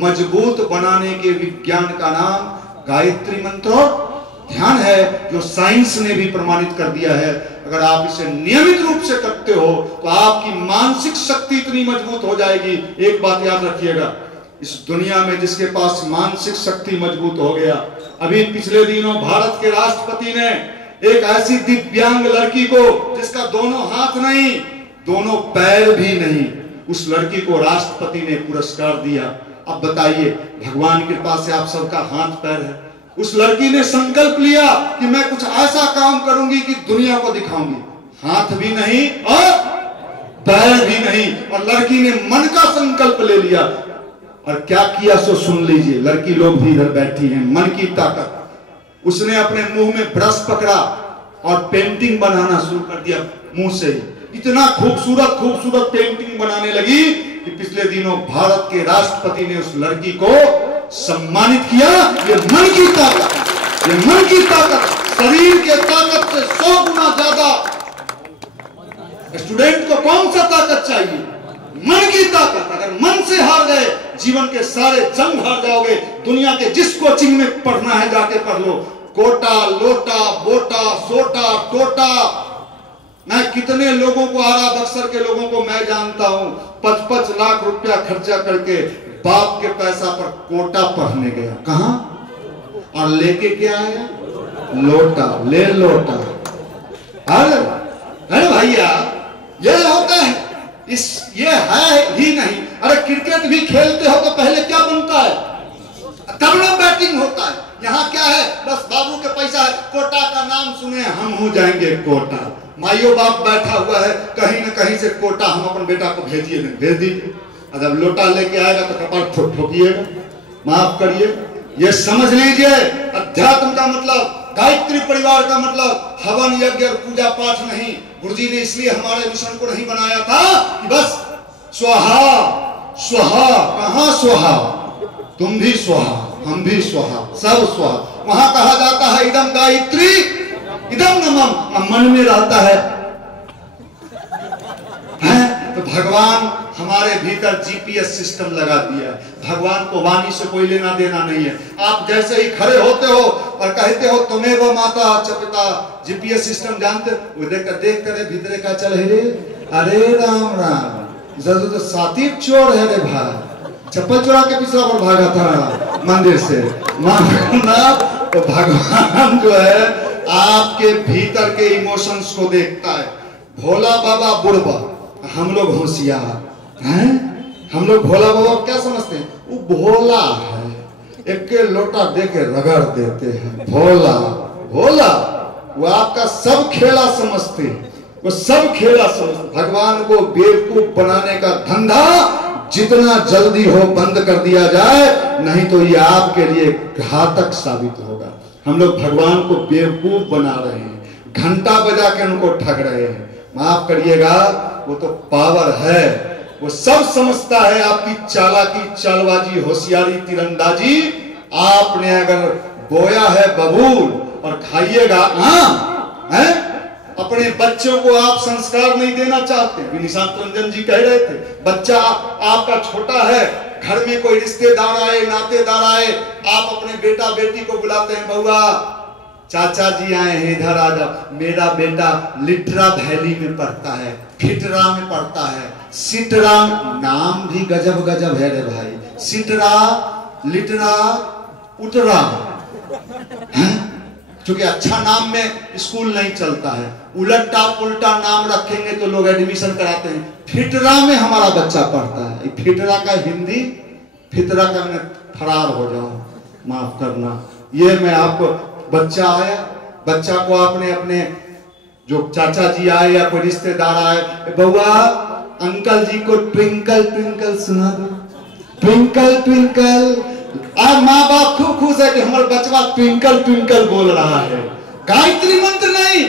मजबूत बनाने के विज्ञान का नाम गायत्री मंत्र और ध्यान है, जो साइंस ने भी प्रमाणित कर दिया है। अगर आप इसे नियमित रूप से करते हो तो आपकी मानसिक शक्ति इतनी मजबूत हो जाएगी। एक बात याद रखिएगा, इस दुनिया में जिसके पास मानसिक शक्ति मजबूत हो गया, अभी पिछले दिनों भारत के राष्ट्रपति ने एक ऐसी दिव्यांग लड़की को, जिसका दोनों हाथ नहीं, दोनों पैर भी नहीं, उस लड़की को राष्ट्रपति ने पुरस्कार दिया। अब बताइए, भगवान की कृपा से आप सबका हाथ पैर है। उस लड़की ने संकल्प लिया कि मैं कुछ ऐसा काम करूंगी कि दुनिया को दिखाऊंगी। हाथ भी नहीं और पैर भी नहीं, और लड़की ने मन का संकल्प ले लिया और क्या किया सो सुन लीजिए। लड़की लोग भी इधर बैठी हैं, मन की ताकत। उसने अपने मुंह में ब्रश पकड़ा और पेंटिंग बनाना शुरू कर दिया मुंह से ही। इतना खूबसूरत खूबसूरत पेंटिंग बनाने लगी कि पिछले दिनों भारत के राष्ट्रपति ने उस लड़की को सम्मानित किया। ये मन की ताकत, ये मन की ताकत शरीर के ताकत से 100 गुना ज्यादा। स्टूडेंट को कौन सा ताकत चाहिए? मन की ताकत। अगर मन से हार गए, जीवन के सारे जंग हार जाओगे। दुनिया के जिस कोचिंग में पढ़ना है जाके पढ़ लो, कोटा लोटा बोटा सोटा टोटा। मैं कितने लोगों को, आरा बक्सर के लोगों को मैं जानता हूं, 55 लाख रुपया खर्चा करके बाप के पैसा पर कोटा पढ़ने गया। कहां? और लेके क्या आया? लोटा। ले लोटा। अरे भैया, ये होता है, ये है ही नहीं। अरे क्रिकेट भी खेलते हो तो पहले क्या बनता है? तब ना बैटिंग होता है। यहाँ क्या है? बस बाबू के पैसा है, कोटा का नाम सुने हम हो जाएंगे कोटा। माइयो बाप बैठा हुआ है, कहीं न कहीं से कोटा हम अपन बेटा को भेजिए, भेज दीजिए। जब लोटा लेके आएगा तो कपाट ठोकिएगा। माफ करिए, ये समझ लीजिए, अध्यात्म का मतलब, गायत्री परिवार का मतलब हवन यज्ञ और पूजा पाठ नहीं। गुरुजी ने इसलिए हमारे मिशन को नहीं बनाया था कि बस स्वाहा स्वाहा। कहां स्वाहा? तुम भी स्वाहा, हम भी स्वाहा, सब स्वाहा। वहां कहा जाता है इदम गायत्री इदम नमः, मन में रहता है। तो भगवान हमारे भीतर जीपीएस सिस्टम लगा दिया है। भगवान को वाणी से कोई लेना देना नहीं है। आप जैसे ही खड़े होते हो और कहते हो तुम्हें माता च पिता, जीपीएस सिस्टम जानते हो, देख कर भीतरे का चल रे, अरे राम राम, जरूर तो साथी चोर है रे भाई, चप्पल चुरा के पिछला पर भागा था मंदिर से। माना तो भगवान जो है आपके भीतर के इमोशंस को देखता है। भोला बाबा बुढ़बा, हम लोग होशियार हैं। हम लोग भोला बाबा क्या समझते हैं? वो भोला है, एक लोटा दे के रगड़ देते हैं। भोला भोला, वो आपका सब खेला समझते हैं, वो सब खेला समझते। भगवान को बेवकूफ बनाने का धंधा जितना जल्दी हो बंद कर दिया जाए, नहीं तो ये आपके लिए घातक साबित होगा। हम लोग भगवान को बेवकूफ बना रहे हैं, घंटा बजा के उनको ठग रहे हैं। माफ करिएगा, वो तो पावर है, वो सब समझता है। आपकी चालाकी, चालबाजी, होशियारी, तीरंदाजी, आपने अगर बोया है बबूल और खाइएगा आम, है? अपने बच्चों को आप संस्कार नहीं देना चाहते। निशांत रंजन जी कह रहे थे, बच्चा आपका छोटा है, घर में कोई रिश्तेदार आए, नातेदार आए, आप अपने बेटा बेटी को बुलाते हैं, बउआ चाचा जी आए हैं, इधर आ जाओ। मेरा बेटा लिटरा वैली में पढ़ता है, फिटरा में पढ़ता है, सिटरा, नाम भी गजब गजब है रे भाई, सिटरा, लिटरा, उटरा, क्योंकि अच्छा नाम में स्कूल नहीं चलता है, उलटा पुलटा नाम रखेंगे तो लोग एडमिशन कराते हैं। फिटरा में हमारा बच्चा पढ़ता है। फिटरा का हिंदी, फितरा का मैं फरार हो जाऊं, माफ करना। ये मैं आपको, बच्चा आया, बच्चा को आपने अपने जो चाचा जी आए या कोई रिश्तेदार आए, बउआ अंकल जी को ट्विंकल ट्विंकल सुना दो, ट्विंकल ट्विंकल। आज माँ बाप खूब खुश है कि हमारा बच्चा ट्विंकल ट्विंकल बोल रहा है। गायत्री मंत्र नहीं,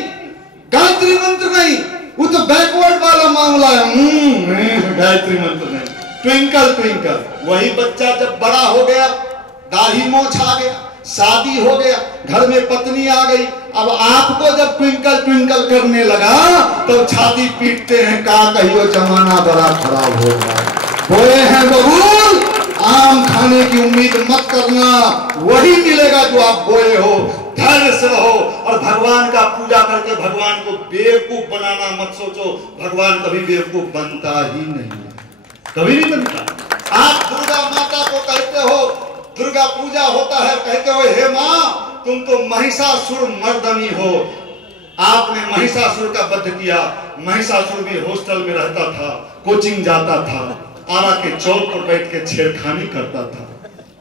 गायत्री मंत्र नहीं, वो तो बैकवर्ड वाला मामला है। गायत्री मंत्र नहीं, ट्विंकल ट्विंकल। वही बच्चा जब बड़ा हो गया, दाढ़ी मोछ आ गया, शादी हो गया, घर में पत्नी आ गई, अब आपको जब ट्विंकल ट्विंकल करने लगा तो छाती पीटते हैं, का कहियो जमाना बड़ा खराब हो गया। बोए हैं बबूल, आम खाने की उम्मीद मत करना, वही मिलेगा जो आप बोए हो। धैर्य से रहो और भगवान का पूजा करके भगवान को बेवकूफ बनाना मत सोचो। भगवान कभी बेवकूफ बनता ही नहीं है, कभी नहीं बनता। आप दुर्गा माता को कहते हो, दुर्गा पूजा होता है, कहते हो हे माँ तुम तो महिषासुर मर्दनी हो। आपने महिषासुर का वध किया। महिषासुर भी हॉस्टल में रहता था, कोचिंग जाता था, आरा के चौक पर बैठ के छेड़खानी करता था।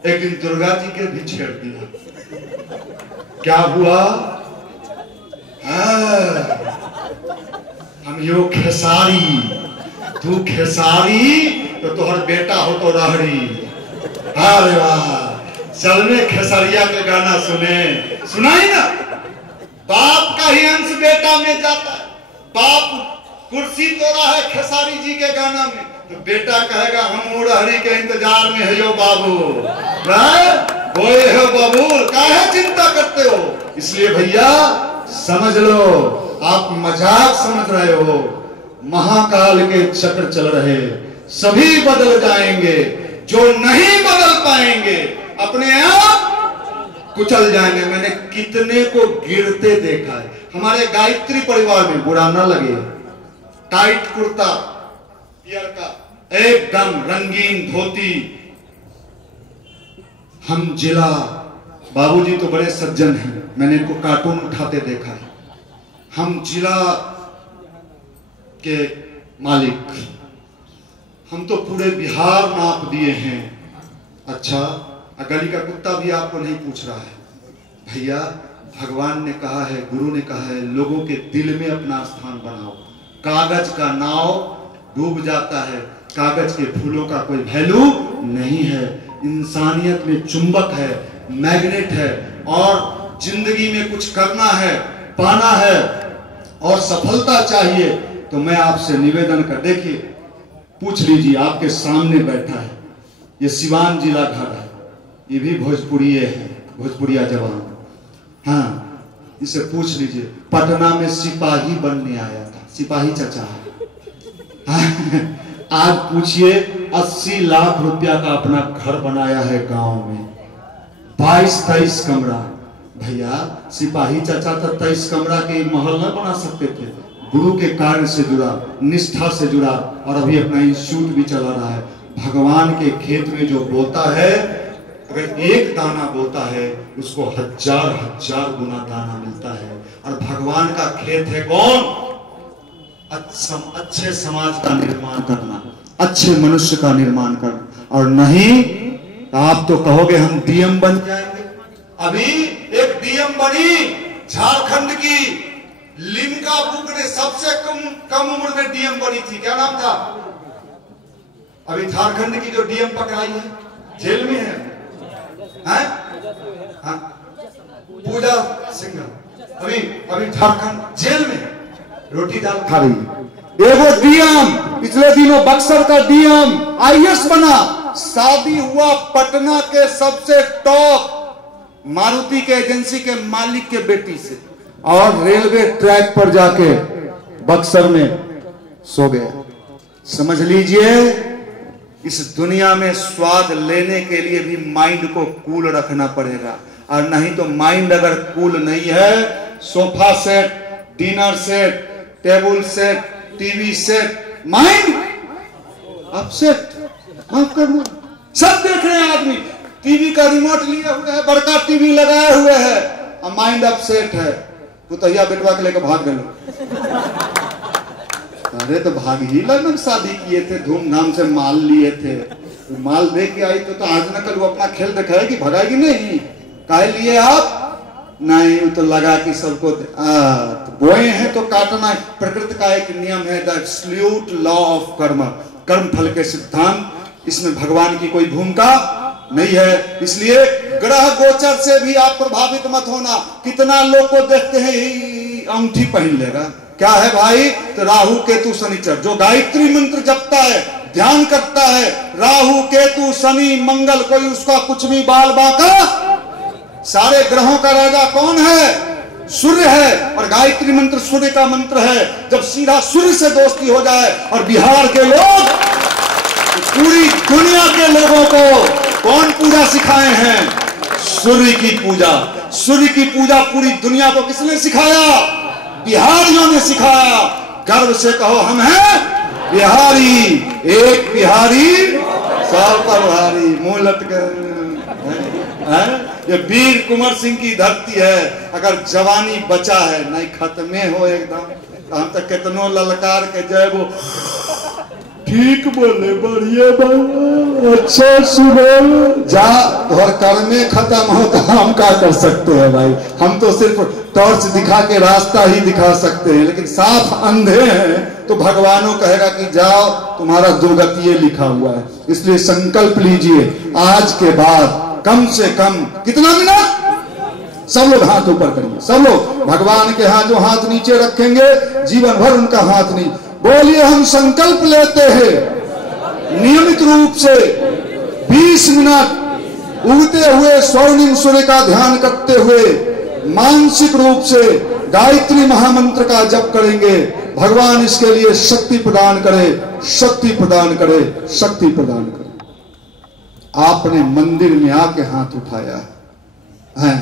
एक दिन दुर्गा जी के भी छेड़ दिया। क्या हुआ? हम यो खेसारी, तू खेसारी तो तुहर बेटा हो तो रहरी। अरे वाह, चल में खेसरिया के गाना सुने, सुनाई ना। बाप का ही अंश बेटा में जाता है। बाप कुर्सी तोड़ा है खेसारी जी के गाना में, तो बेटा कहेगा हम उड़हरी के इंतजार में है यो बाबू, बोए हो बबूल, काहे चिंता करते हो। इसलिए भैया समझ लो, आप मजाक समझ रहे हो। महाकाल के चक्र चल रहे, सभी बदल जाएंगे, जो नहीं बदल पाएंगे अपने आप कुचल जाएंगे। मैंने कितने को गिरते देखा है। हमारे गायत्री परिवार में, बुरा ना लगे, टाइट कुर्ता पियर का, एकदम रंगीन धोती। हम जिला, बाबूजी तो बड़े सज्जन हैं, मैंने इनको कार्टून उठाते देखा है। हम जिला के मालिक, हम तो पूरे बिहार नाप दिए हैं। अच्छा, गली का कुत्ता भी आपको नहीं पूछ रहा है। भैया भगवान ने कहा है, गुरु ने कहा है, लोगों के दिल में अपना स्थान बनाओ। कागज का नाव डूब जाता है, कागज के फूलों का कोई वैल्यू नहीं है। इंसानियत में चुंबक है, मैग्नेट है, और जिंदगी में कुछ करना है, पाना है और सफलता चाहिए, तो मैं आपसे निवेदन कर, देखिए पूछ लीजिए, आपके सामने बैठा है, ये सिवान जिला घर है, ये भी भोजपुरी है, भोजपुरिया जवान। हाँ, इसे पूछ लीजिए, पटना में सिपाही बनने आया था, सिपाही चचा है। आज पूछिए, 80 लाख रुपया का अपना घर बनाया है गांव में, 22-23 कमरा। भैया सिपाही चाचा तो 23 कमरा के महल न बना सकते थे। गुरु के कार्य से जुड़ा, निष्ठा से जुड़ा, और अभी अपना इंस्टीट्यूट भी चला रहा है। भगवान के खेत में जो बोता है, अगर एक दाना बोता है उसको हजार हजार गुना दाना मिलता है। और भगवान का खेत है कौन? अच्छे समाज का निर्माण करना, अच्छे मनुष्य का निर्माण करना। और नहीं तो आप तो कहोगे हम डीएम बन जाएंगे। अभी एक डीएम बनी झारखंड की, लिम्का बुक ने सबसे कम उम्र में डीएम बनी थी, क्या नाम था? अभी झारखंड की जो डीएम पकड़ाई है जेल में है, हाँ? पूजा सिंघल अभी झारखंड जेल में रोटी दाल खा रही है। एगो डीएम पिछले दिनों बक्सर का डीएम आईएएस बना, शादी हुआ पटना के सबसे टॉप मारुति के एजेंसी के मालिक के बेटी से, और रेलवे ट्रैक पर जाके बक्सर में सो गया। समझ लीजिए इस दुनिया में स्वाद लेने के लिए भी माइंड को कूल रखना पड़ेगा, और नहीं तो माइंड अगर कूल नहीं है, sofa set, dinner set, table set, TV set, mind upset. माफ करना, सब देख रहे हैं आदमी, टीवी का रिमोट लिए हुए है, बड़का टीवी लगाए हुए है, और माइंड अपसेट है। पुतैया बेटवा के लेकर भाग गए। अरे तो भाग ही लगन शादी किए थे, धूमधाम से माल लिए थे, माल दे के आई तो आज न कल वो अपना खेल दिखाएगी, भगाएगी नहीं। काहे लिए आप? नहीं, वो तो लगा कि सबको तो बोए हैं तो काटना है। प्रकृति का एक नियम है, द एब्सोल्यूट लॉ ऑफ कर्म, कर्म फल के सिद्धांत। इसमें भगवान की कोई भूमिका नहीं है। इसलिए ग्रह गोचर से भी आप प्रभावित मत होना। कितना लोग को देखते हैं अंगूठी पहन लेगा, क्या है भाई? तो राहु केतु शनिचर, जो गायत्री मंत्र जपता है, ध्यान करता है, राहु केतु शनि मंगल, कोई उसका कुछ भी बाल बाका। सारे ग्रहों का राजा कौन है? सूर्य है, और गायत्री मंत्र सूर्य का मंत्र है। जब सीधा सूर्य से दोस्ती हो जाए, और बिहार के लोग, पूरी दुनिया के लोगों को कौन पूजा सिखाए हैं? सूर्य की पूजा। सूर्य की पूजा पूरी दुनिया को किसने सिखाया? बिहारियों ने सिखाया। गर्व से कहो हम हैं बिहारी, एक बिहारी सब पर भारी, मुंह लटके। ये वीर कुंवर सिंह की धरती है। अगर जवानी बचा है, नहीं खत्मे हो एकदम। हम तो कितनों ललकार के जय वो ठीक बोले, बढ़िया बोले, अच्छा सुबह जा, और कर्मे खत्म हो तो हम क्या कर सकते हैं भाई? हम तो सिर्फ टॉर्च दिखा के रास्ता ही दिखा सकते हैं, लेकिन साफ अंधे हैं तो भगवानों कहेगा कि जाओ, तुम्हारा दुर्गति ये लिखा हुआ है। इसलिए संकल्प लीजिए, आज के बाद कम से कम कितना मिनट? सब लोग हाथ ऊपर करिए, सब लोग भगवान के हाथ, जो हाथ नीचे रखेंगे जीवन भर उनका हाथ नहीं। बोलिए, हम संकल्प लेते हैं नियमित रूप से 20 मिनट उगते हुए स्वर्णिम सूर्य का ध्यान करते हुए मानसिक रूप से गायत्री महामंत्र का जप करेंगे। भगवान इसके लिए शक्ति प्रदान करे, शक्ति प्रदान करे, शक्ति प्रदान करे। आपने मंदिर में आके हाथ उठाया है,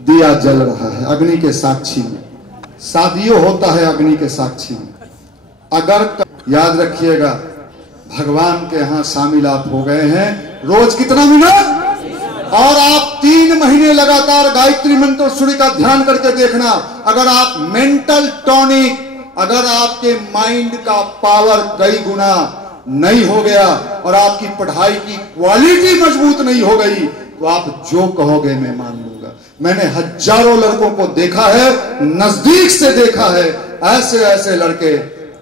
दिया जल रहा है अग्नि के साक्षी में, शादियों होता है अग्नि के साक्षी में। अगर याद रखिएगा, भगवान के यहां शामिल आप हो गए हैं, रोज कितना मिनट? और आप 3 महीने लगातार गायत्री मंत्र सूर्य का ध्यान करके देखना। अगर आप मेंटल टॉनिक, अगर आपके माइंड का पावर कई गुना नहीं हो गया और आपकी पढ़ाई की क्वालिटी मजबूत नहीं हो गई, तो आप जो कहोगे मैं मान लूंगा। मैंने हजारों लड़कों को देखा है, नजदीक से देखा है, ऐसे ऐसे लड़के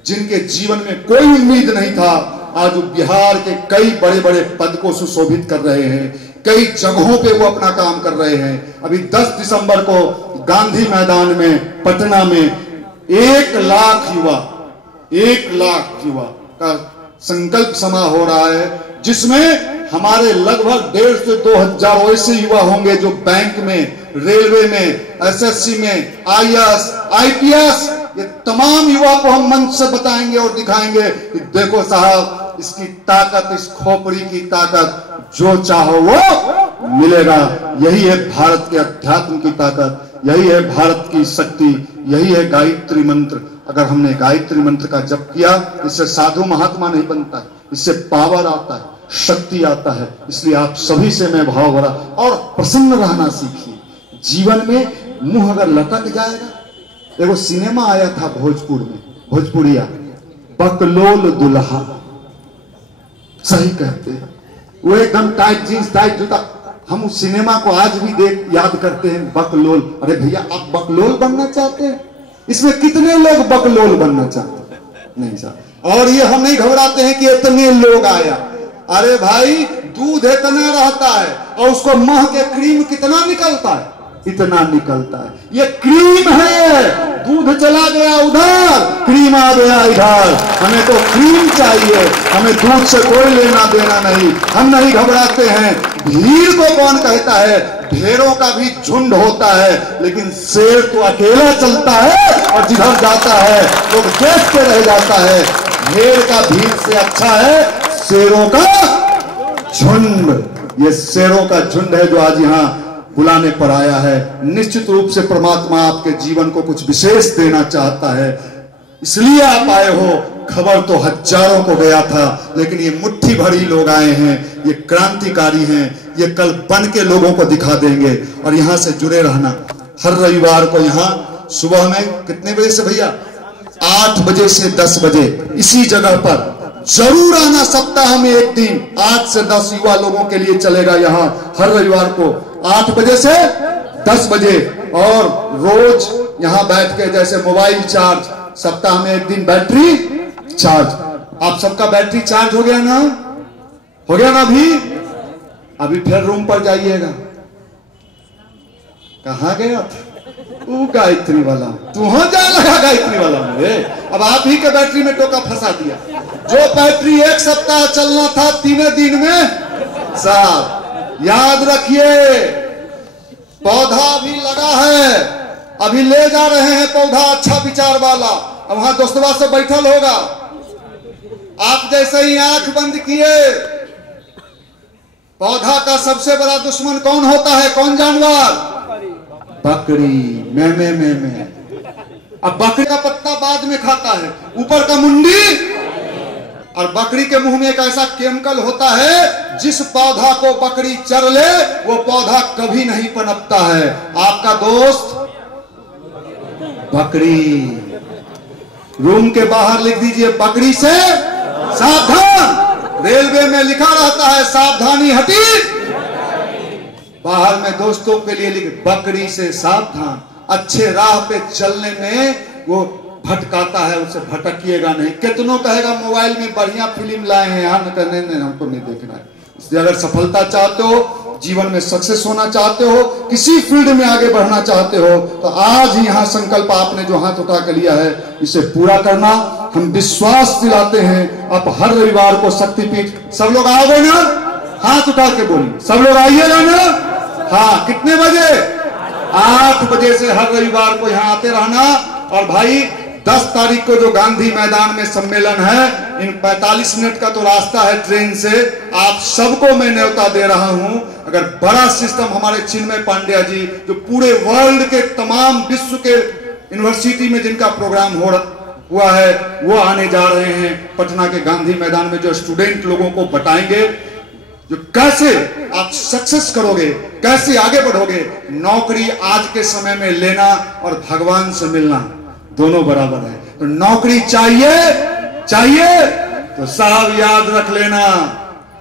जिनके जीवन में कोई उम्मीद नहीं था, आज बिहार के कई बड़े बड़े पद को सुशोभित कर रहे हैं, कई जगहों पे वो अपना काम कर रहे हैं। अभी 10 दिसंबर को गांधी मैदान में पटना में 1 लाख युवा का संकल्प समा हो रहा है, जिसमें हमारे लगभग 1,500 से 2,000 ऐसे युवा होंगे जो बैंक में, रेलवे में, एसएससी में, आईएएस, आईपीएस, ये तमाम युवा को हम मंच से बताएंगे और दिखाएंगे कि देखो साहब, इसकी ताकत, इस खोपड़ी की ताकत, जो चाहो वो मिलेगा। यही है भारत के अध्यात्म की ताकत, यही है भारत की शक्ति, यही है गायत्री मंत्र। अगर हमने गायत्री मंत्र का जप किया, इससे साधु महात्मा नहीं बनता है, इससे पावर आता है, शक्ति आता है। इसलिए आप सभी से मैं भाव भरा और प्रसन्न रहना सीखिए। जीवन में मुंह अगर लटक जाएगा, देखो सिनेमा आया था भोजपुर में, भोजपुरिया, बकलोल दुल्हा, सही कहते हैं, वो एकदम टाइट जींस, टाइट जूता। हम उस सिनेमा को आज भी देख याद करते हैं, बकलोल। अरे भैया, आप बकलोल बनना चाहते हैं? इसमें कितने लोग बकलोल बनना चाहते हैं? नहीं साहब, और ये हम नहीं घबराते हैं कि इतने लोग आया। अरे भाई दूध इतना रहता है और उसको मह के क्रीम कितना निकलता है, इतना निकलता है। ये क्रीम है, दूध चला गया उधर, क्रीम आ गया इधर। हमें तो क्रीम चाहिए, हमें दूध से कोई लेना देना नहीं। हम नहीं घबराते हैं। भीड़ को कौन कहता है? भेड़ों का भी झुंड होता है, लेकिन शेर तो अकेला चलता है और जिधर जाता है लोग देखते रह जाता है। भेड़ का भीड़ से अच्छा है शेरों का झुंड। ये शेरों का झुंड है जो आज यहाँ बुलाने पर आया है। निश्चित रूप से परमात्मा आपके जीवन को कुछ विशेष देना चाहता है, इसलिए आप आए हो। खबर तो हजारों को गया था, लेकिन ये मुट्ठी भरी लोग आए हैं, ये क्रांतिकारी हैं, ये कल बन के लोगों को दिखा देंगे। और यहां से जुड़े रहना। हर रविवार को यहाँ सुबह में कितने बजे से भैया? 8 बजे से 10 बजे इसी जगह पर जरूर आना। सप्ताह में एक दिन 8 से 10 युवा लोगों के लिए चलेगा यहाँ हर रविवार को 8 बजे से 10 बजे। और रोज यहाँ बैठ के जैसे मोबाइल चार्ज, सप्ताह में एक दिन बैटरी चार्ज। आप सबका बैटरी चार्ज हो गया ना? हो गया ना? अभी फिर रूम पर जाइएगा। कहाँ गया था? तू गायत्री वाला, तू हो जा लगा गायत्री वाला में। अब आप ही के बैटरी में टोका फंसा दिया। जो बैटरी 1 सप्ताह चलना था 3 दिन में साहब। याद रखिए, पौधा भी लगा है, अभी ले जा रहे हैं पौधा अच्छा विचार वाला। अब वहां दोस्तवा से बैठल होगा। आप जैसे ही आंख बंद किए, पौधा का सबसे बड़ा दुश्मन कौन होता है? कौन जानवर? बकरी। मैं। अब बकरी का पत्ता बाद में खाता है, ऊपर का मुंडी। और बकरी के मुंह में एक ऐसा केमिकल होता है, जिस पौधा को बकरी चर ले वो पौधा कभी नहीं पनपता है। आपका दोस्त बकरी। रूम के बाहर लिख दीजिए, बकरी से सावधान। रेलवे में लिखा रहता है सावधानी हटी। बाहर में दोस्तों के लिए लिख, बकरी से सावधान। अच्छे राह पे चलने में वो भटकाता है, उसे भटकिएगा नहीं। कितनों कहेगा मोबाइल में बढ़िया फिल्म लाए हैं, यहाँ न करने ने हमको नहीं देखना है। इसलिए अगर सफलता चाहते हो, जीवन में सक्सेस होना चाहते हो, किसी फील्ड में आगे बढ़ना चाहते हो, तो आज यहाँ संकल्प आपने जो हाथ उठा के लिया है, इसे पूरा करना। हम विश्वास दिलाते हैं। आप हर रविवार को शक्तिपीठ सब लोग आओगे ना? हाथ उठा के बोलिए, सब लोग आइएगा ना? हाँ, कितने बजे? 8 बजे से हर रविवार को यहाँ आते रहना। और भाई 10 तारीख को जो गांधी मैदान में सम्मेलन है, इन 45 मिनट का तो रास्ता है ट्रेन से। आप सबको मैं न्योता दे रहा हूं। अगर बड़ा सिस्टम हमारे चिन्मय पांड्या जी, जो पूरे वर्ल्ड के तमाम विश्व के यूनिवर्सिटी में जिनका प्रोग्राम हुआ है, वो आने जा रहे हैं पटना के गांधी मैदान में। जो स्टूडेंट लोगों को बताएंगे जो कैसे आप सक्सेस करोगे, कैसे आगे बढ़ोगे। नौकरी आज के समय में लेना और भगवान से मिलना दोनों बराबर है। तो नौकरी चाहिए तो साहब याद रख लेना,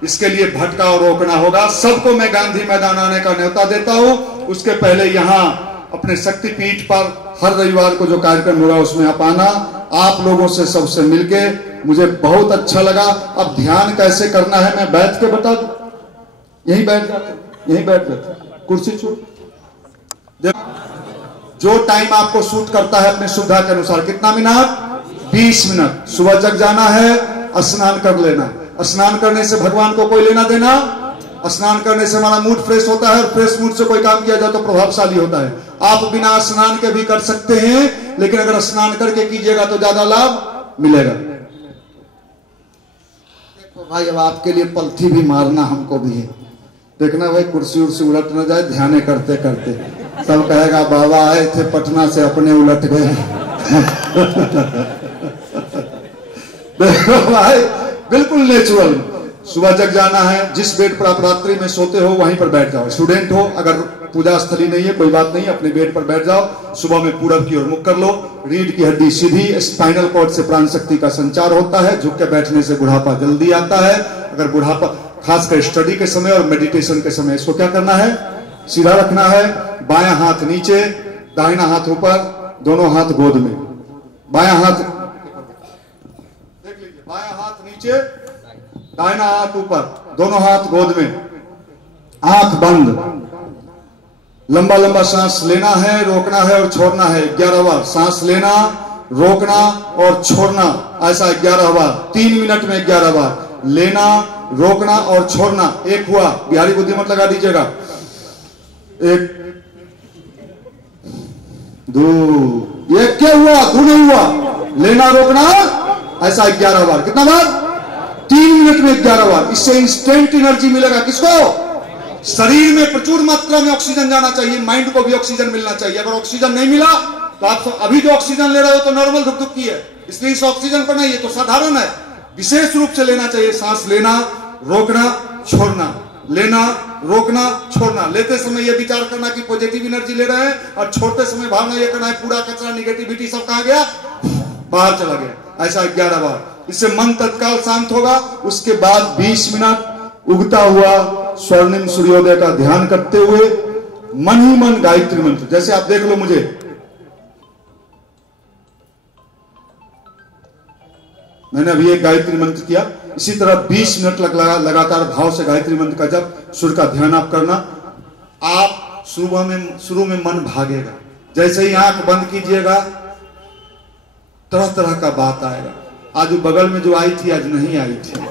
इसके लिए भटकाव रोकना होगा। सबको मैं गांधी मैदान आने का न्योता देता हूं। उसके पहले यहाँ अपने शक्तिपीठ पर हर रविवार को जो कार्यक्रम होगा उसमें आप आना। आप लोगों से सबसे मिलके मुझे बहुत अच्छा लगा। अब ध्यान कैसे करना है मैं बैठ के बता दूं। यहीं बैठ जाते, कुर्सी छोड़। जो टाइम आपको सूट करता है अपनी सुविधा के अनुसार। कितना मिनट? 20 मिनट। सुबह जग जाना है, स्नान कर लेना। स्नान करने से भगवान को कोई लेना देना? स्नान करने से हमारा मूड फ्रेश होता है, और फ्रेश मूड से कोई काम किया जाए तो प्रभावशाली होता है। आप बिना स्नान के भी कर सकते हैं, लेकिन अगर स्नान करके कीजिएगा तो ज्यादा लाभ मिलेगा। देखो भाई, अब आपके लिए पलथी भी मारना हमको भी है। देखना भाई, कुर्सी उर्सी उलट न जाए, ध्यान करते करते सब कहेगा बाबा आए थे पटना से अपने उलट गए। देखो भाई, बिल्कुल नेचुरल। सुबह जग जाना है, जिस बेड पर आप रात्रि में सोते हो वहीं पर बैठ जाओ। स्टूडेंट हो, अगर पूजा स्थली नहीं है कोई बात नहीं, अपने बेड पर बैठ जाओ। सुबह में पूरब की ओर मुख कर लो। रीढ़ की हड्डी सीधी, स्पाइनल कॉर्ड से प्राण शक्ति का संचार होता है। झुक के बैठने से बुढ़ापा जल्दी आता है। अगर बुढ़ापा खासकर स्टडी के समय और मेडिटेशन के समय, इसको क्या करना है? सीधा रखना है। बायां हाथ नीचे, दाहिना हाथ ऊपर, दोनों हाथ गोद में। बायां हाथ देख लीजिए। नीचे, दाहिना हाथ ऊपर, दोनों हाथ गोद में, आंख बंद। लंबा लंबा सांस लेना है, रोकना है और छोड़ना है 11 बार। सांस लेना, रोकना और छोड़ना, ऐसा 11 बार, 3 मिनट में 11 बार। लेना, रोकना और छोड़ना। एक हुआ, बिहारी बुद्धि मत लगा दीजिएगा। 1 2, ये क्या हुआ? 2 नहीं हुआ। लेना, रोकना, ऐसा 11 बार। कितना बार? 3 मिनट में 11 बार। इससे इंस्टेंट एनर्जी मिलेगा। किसको? शरीर में प्रचुर मात्रा में ऑक्सीजन जाना चाहिए, माइंड को भी ऑक्सीजन मिलना चाहिए। अगर ऑक्सीजन नहीं मिला तो आप अभी जो ऑक्सीजन ले रहे हो तो नॉर्मल धुक की है, इसलिए इस ऑक्सीजन पर नहीं, ये तो साधारण है। विशेष रूप से लेना चाहिए। सांस लेना, रोकना, छोड़ना, लेना, रोकना, छोड़ना। लेते समय ये विचार करना कि पॉजिटिव एनर्जी ले रहे हैं, और छोड़ते समय भावना ये करना है पूरा कचरा, निगेटिविटी सब कहां गया? बाहर चला गया। ऐसा 11 बार। इससे मन तत्काल शांत होगा। उसके बाद 20 मिनट उगता हुआ स्वर्णिम सूर्योदय का ध्यान करते हुए मन ही मन गायत्री मंत्र, जैसे आप देख लो मुझे, मैंने अभी एक गायत्री मंत्र किया, इसी तरह 20 मिनट लगातार भाव से गायत्री मंत्र का जब सूर्य का ध्यान आप करना। आप शुरू में मन भागेगा। जैसे ही आंख बंद कीजिएगा तरह तरह का बात आएगा। आज बगल में जो आई थी आज नहीं आई थी,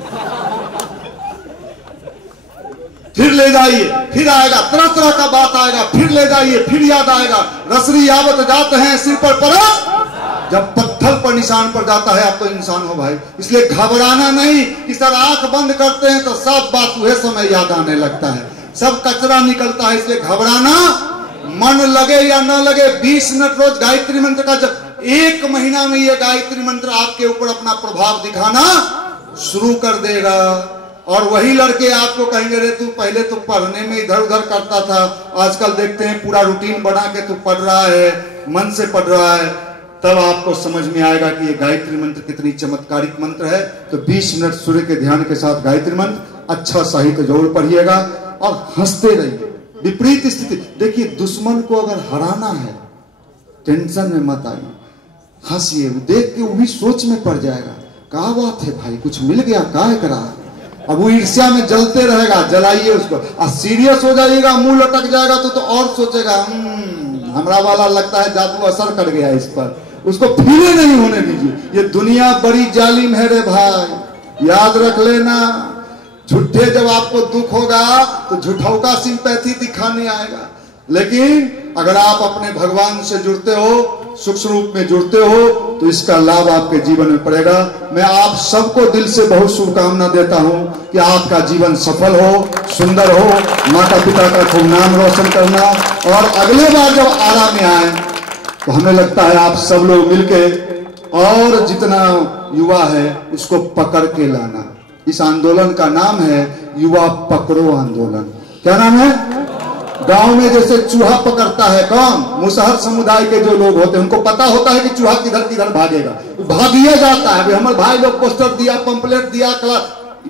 फिर ले जाइए, फिर आएगा, तरह तरह का बात आएगा, फिर ले जाइए, फिर याद आएगा। रसरी यावत जाते हैं सिर पर परत, जब पत्थर पर निशान पर जाता है आप तो इंसान हो भाई। इसलिए घबराना नहीं कि सर आंख बंद करते हैं तो सब बात वह समय याद आने लगता है, सब कचरा निकलता है। इसलिए घबराना, मन लगे या न लगे, 20 मिनट रोज गायत्री मंत्र का, जब 1 महीना में ये गायत्री मंत्र आपके ऊपर अपना प्रभाव दिखाना शुरू कर देगा। और वही लड़के आपको कहेंगे रे तू पहले तो पढ़ने में इधर उधर करता था, आजकल देखते हैं पूरा रूटीन बना के तू पढ़ रहा है, मन से पढ़ रहा है। तब आपको समझ में आएगा कि ये गायत्री मंत्र कितनी चमत्कारिक मंत्र है। तो 20 मिनट सूर्य के ध्यान के साथ गायत्री मंत्र, अच्छा साहित्य जरूर पढ़िएगा और हंसते रहिए। विपरीत स्थिति देखिए, दुश्मन को अगर हराना है टेंशन में मत आइए, हंसिए, देख के वो भी सोच में पड़ जाएगा, क्या बात है भाई, कुछ मिल गया, क्या करा। अब वो ईर्ष्या में जलते रहेगा, जलाइए उसको। और सीरियस हो जाइएगा, मुंह लटक जाएगा तो और सोचेगा हमरा वाला लगता है जादू असर कर गया इस पर, उसको फीले नहीं होने दीजिए। ये दुनिया बड़ी जालिम है रे भाई, याद रख लेना। झूठे जब आपको दुख होगा तो झूठों का सिंपैथी दिखाने आएगा, लेकिन अगर आप अपने भगवान से जुड़ते हो, सूक्ष्म रूप में जुड़ते हो, तो इसका लाभ आपके जीवन में पड़ेगा। मैं आप सबको दिल से बहुत शुभकामना देता हूं कि आपका जीवन सफल हो, सुंदर हो, माता पिता का खूब नाम रोशन करना। और अगले बार जब आरा में आए तो हमें लगता है आप सब लोग मिलके और जितना युवा है उसको पकड़ के लाना। इस आंदोलन का नाम है युवा पकड़ो आंदोलन। क्या नाम है? गांव में जैसे चूहा पकड़ता है कौन? मुसहर समुदाय के जो लोग होते हैं, उनको पता होता है कि चूहा किधर किधर भागेगा, भागिए जाता है। हमारे भाई लोग पोस्टर दिया, पंपलेट दिया,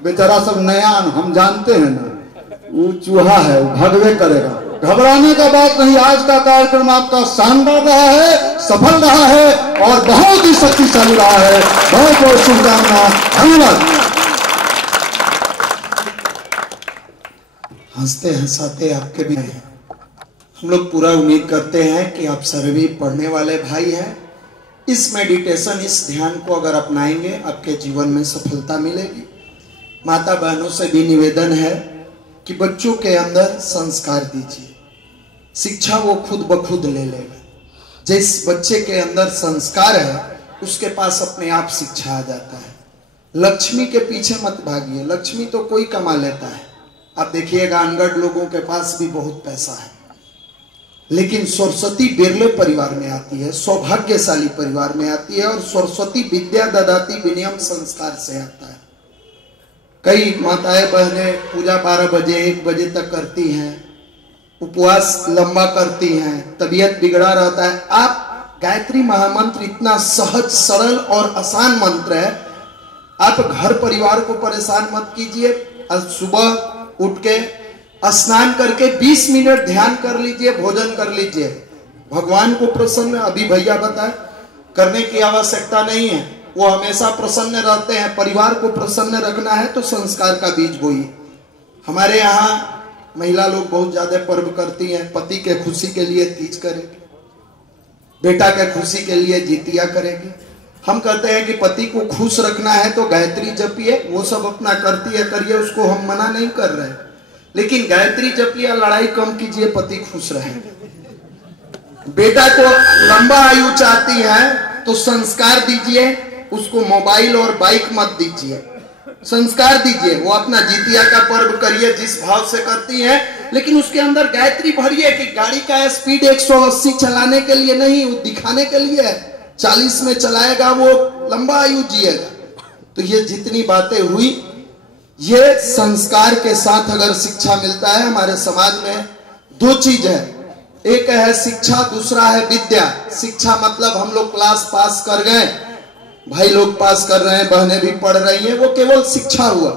बेचारा सब नया, हम जानते हैं ना, वो चूहा है, भागवे करेगा। घबराने का बात नहीं। आज का कार्यक्रम आपका शानदार रहा है, सफल रहा है और बहुत ही शक्तिशाली रहा है। बहुत बहुत शुभकामना, धन्यवाद। हंसते हंसाते आपके भी हैं। हम लोग पूरा उम्मीद करते हैं कि आप सभी पढ़ने वाले भाई हैं। इस मेडिटेशन, इस ध्यान को अगर अपनाएंगे आपके जीवन में सफलता मिलेगी। माता बहनों से भी निवेदन है कि बच्चों के अंदर संस्कार दीजिए, शिक्षा वो खुद ब खुद ले लेगा। जिस बच्चे के अंदर संस्कार है उसके पास अपने आप शिक्षा आ जाता है। लक्ष्मी के पीछे मत भागिए, लक्ष्मी तो कोई कमा लेता है। आप देखिएगा अनगढ़ लोगों के पास भी बहुत पैसा है, लेकिन सरस्वती बिरले परिवार में आती है, सौभाग्यशाली परिवार में आती है। और सरस्वती विद्या ददाती विनियम संस्कार से आता है। कई माताएं बहनें पूजा 12 बजे 1 बजे तक करती हैं, उपवास लंबा करती हैं, तबीयत बिगड़ा रहता है। आप गायत्री महामंत्र इतना सहज सरल और आसान मंत्र है, आप घर परिवार को परेशान मत कीजिए। सुबह उठ के स्नान करके 20 मिनट ध्यान कर लीजिए, भोजन कर लीजिए, भगवान को प्रसन्न, अभी भैया बताए, करने की आवश्यकता नहीं है। वो हमेशा प्रसन्न रहते हैं। परिवार को प्रसन्न रखना है तो संस्कार का बीज बोइए। हमारे यहाँ महिला लोग बहुत ज्यादा पर्व करती हैं। पति के खुशी के लिए तीज करेगी, बेटा के खुशी के लिए जितिया करेगी। हम कहते हैं कि पति को खुश रखना है तो गायत्री जपिए, वो सब अपना करती है करिए, उसको हम मना नहीं कर रहे हैं, लेकिन गायत्री जपिए, लड़ाई कम कीजिए, पति खुश रहे। बेटा को लंबा आयु चाहती है तो संस्कार दीजिए, उसको मोबाइल और बाइक मत दीजिए, संस्कार दीजिए। वो अपना जितिया का पर्व करिए जिस भाव से करती है, लेकिन उसके अंदर गायत्री भरिए कि गाड़ी का स्पीड 180 चलाने के लिए नहीं, वो दिखाने के लिए है। 40 में चलाएगा वो लंबा आयु जिएगा। तो ये जितनी बातें हुई, ये संस्कार के साथ अगर शिक्षा मिलता है। हमारे समाज में दो चीज है, एक है शिक्षा, दूसरा है विद्या। शिक्षा मतलब हम लोग क्लास पास कर गए, भाई लोग पास कर रहे हैं, बहनें भी पढ़ रही हैं, वो केवल शिक्षा हुआ।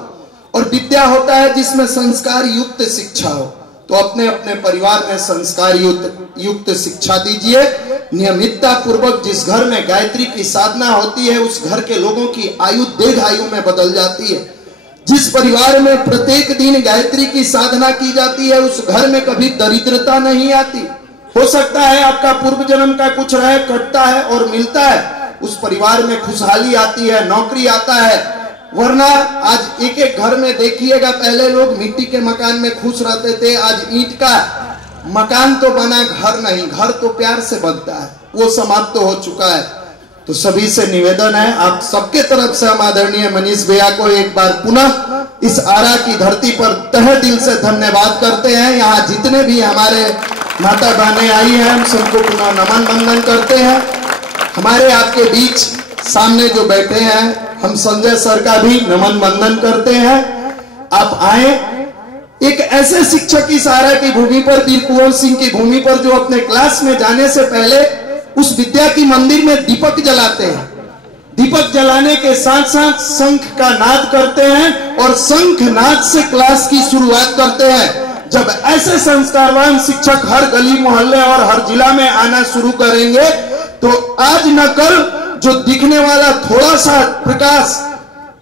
और विद्या होता है जिसमें संस्कार युक्त शिक्षा हो। तो अपने अपने परिवार में संस्कार युक्त शिक्षा दीजिए। नियमितता पूर्वक जिस घर में गायत्री की साधना होती है उस घर के लोगों की आयु दीर्घ आयु में बदल जाती है। जिस परिवार में प्रत्येक दिन गायत्री की साधना की जाती है उस घर में कभी दरिद्रता नहीं आती। हो सकता है आपका पूर्व जन्म का कुछ रहे, कटता है और मिलता है, उस परिवार में खुशहाली आती है, नौकरी आता है। वरना आज एक एक घर में देखिएगा, पहले लोग मिट्टी के मकान में खुश रहते थे, आज ईंट का मकान तो बना, घर नहीं। घर तो प्यार से बनता है, वो समाप्त हो चुका है। तो सभी से निवेदन है, आप सबके तरफ से हम आदरणीय मनीष भैया को एक बार पुनः इस आरा की धरती पर तहे दिल से धन्यवाद करते हैं। यहाँ जितने भी हमारे माता बहनें आई हैं, हम सबको पुनः नमन वंदन करते हैं। हमारे आपके बीच सामने जो बैठे हैं, हम संजय सर का भी नमन वंदन करते हैं। आप आए, एक ऐसे शिक्षक की आरा की भूमि पर, वीर कुंवर सिंह की भूमि पर, जो अपने क्लास में जाने से पहले उस विद्या की मंदिर में दीपक जलाते हैं। दीपक जलाने के साथ साथ शंख का नाद करते हैं और शंख नाद से क्लास की शुरुआत करते हैं। जब ऐसे संस्कारवान शिक्षक हर गली मोहल्ले और हर जिला में आना शुरू करेंगे तो आज न कल जो दिखने वाला थोड़ा सा प्रकाश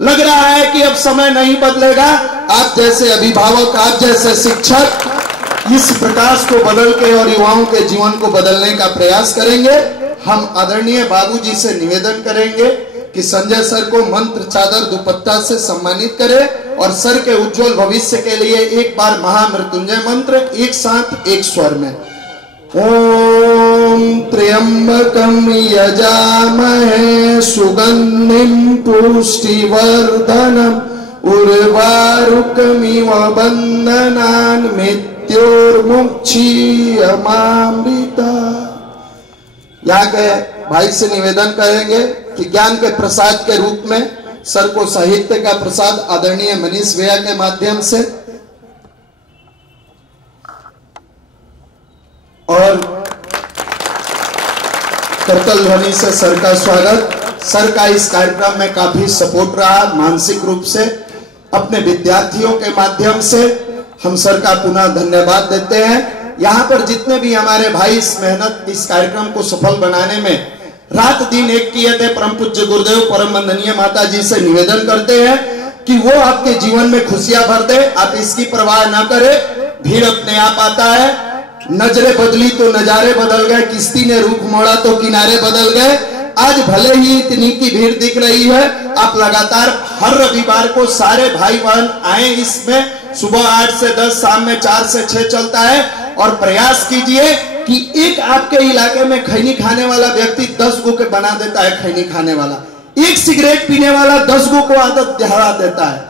लग रहा है कि अब समय नहीं बदलेगा, आप जैसे अभिभावक, आप जैसे शिक्षक इस प्रकाश को बदल के और युवाओं के जीवन को बदलने का प्रयास करेंगे। हम आदरणीय बाबूजी से निवेदन करेंगे कि संजय सर को मंत्र चादर दुपट्टा से सम्मानित करें और सर के उज्जवल भविष्य के लिए एक बार महामृत्युंजय मंत्र एक साथ एक स्वर में। ओम त्र्यंबकं यजामहे सुगंधिं पुष्टिवर्धनम् उर्वारुकमिव बन्धनान् मृत्योर्मुक्षीयमामृता। यहाँ के भाई से निवेदन करेंगे कि ज्ञान के प्रसाद के रूप में सर को साहित्य का प्रसाद आदरणीय मनीष भैया के माध्यम से और करतल ध्वनि से सर का स्वागत। सर का इस कार्यक्रम में काफी सपोर्ट रहा, मानसिक रूप से अपने विद्यार्थियों के माध्यम से हम सर का पुनः धन्यवाद देते हैं। यहाँ पर जितने भी हमारे भाई इस मेहनत, इस कार्यक्रम को सफल बनाने में रात दिन एक किए थे, परम पूज्य गुरुदेव परम वंदनीय माता जी से निवेदन करते हैं कि वो आपके जीवन में खुशियां भर दे। आप इसकी परवाह ना करें, भीड़ अपने आप आता है। नजरें बदली तो नजारे बदल गए, किश्ती ने रुख मोड़ा तो किनारे बदल गए। आज भले ही इतनी की भीड़ दिख रही है, आप लगातार हर रविवार को सारे भाई बहन आए। इसमें सुबह 8 से 10, शाम में 4 से 6 चलता है। और प्रयास कीजिए कि एक आपके इलाके में खैनी खाने वाला व्यक्ति 10 गो के बना देता है। खैनी खाने वाला, एक सिगरेट पीने वाला 10 गो को आदत धरा देता है।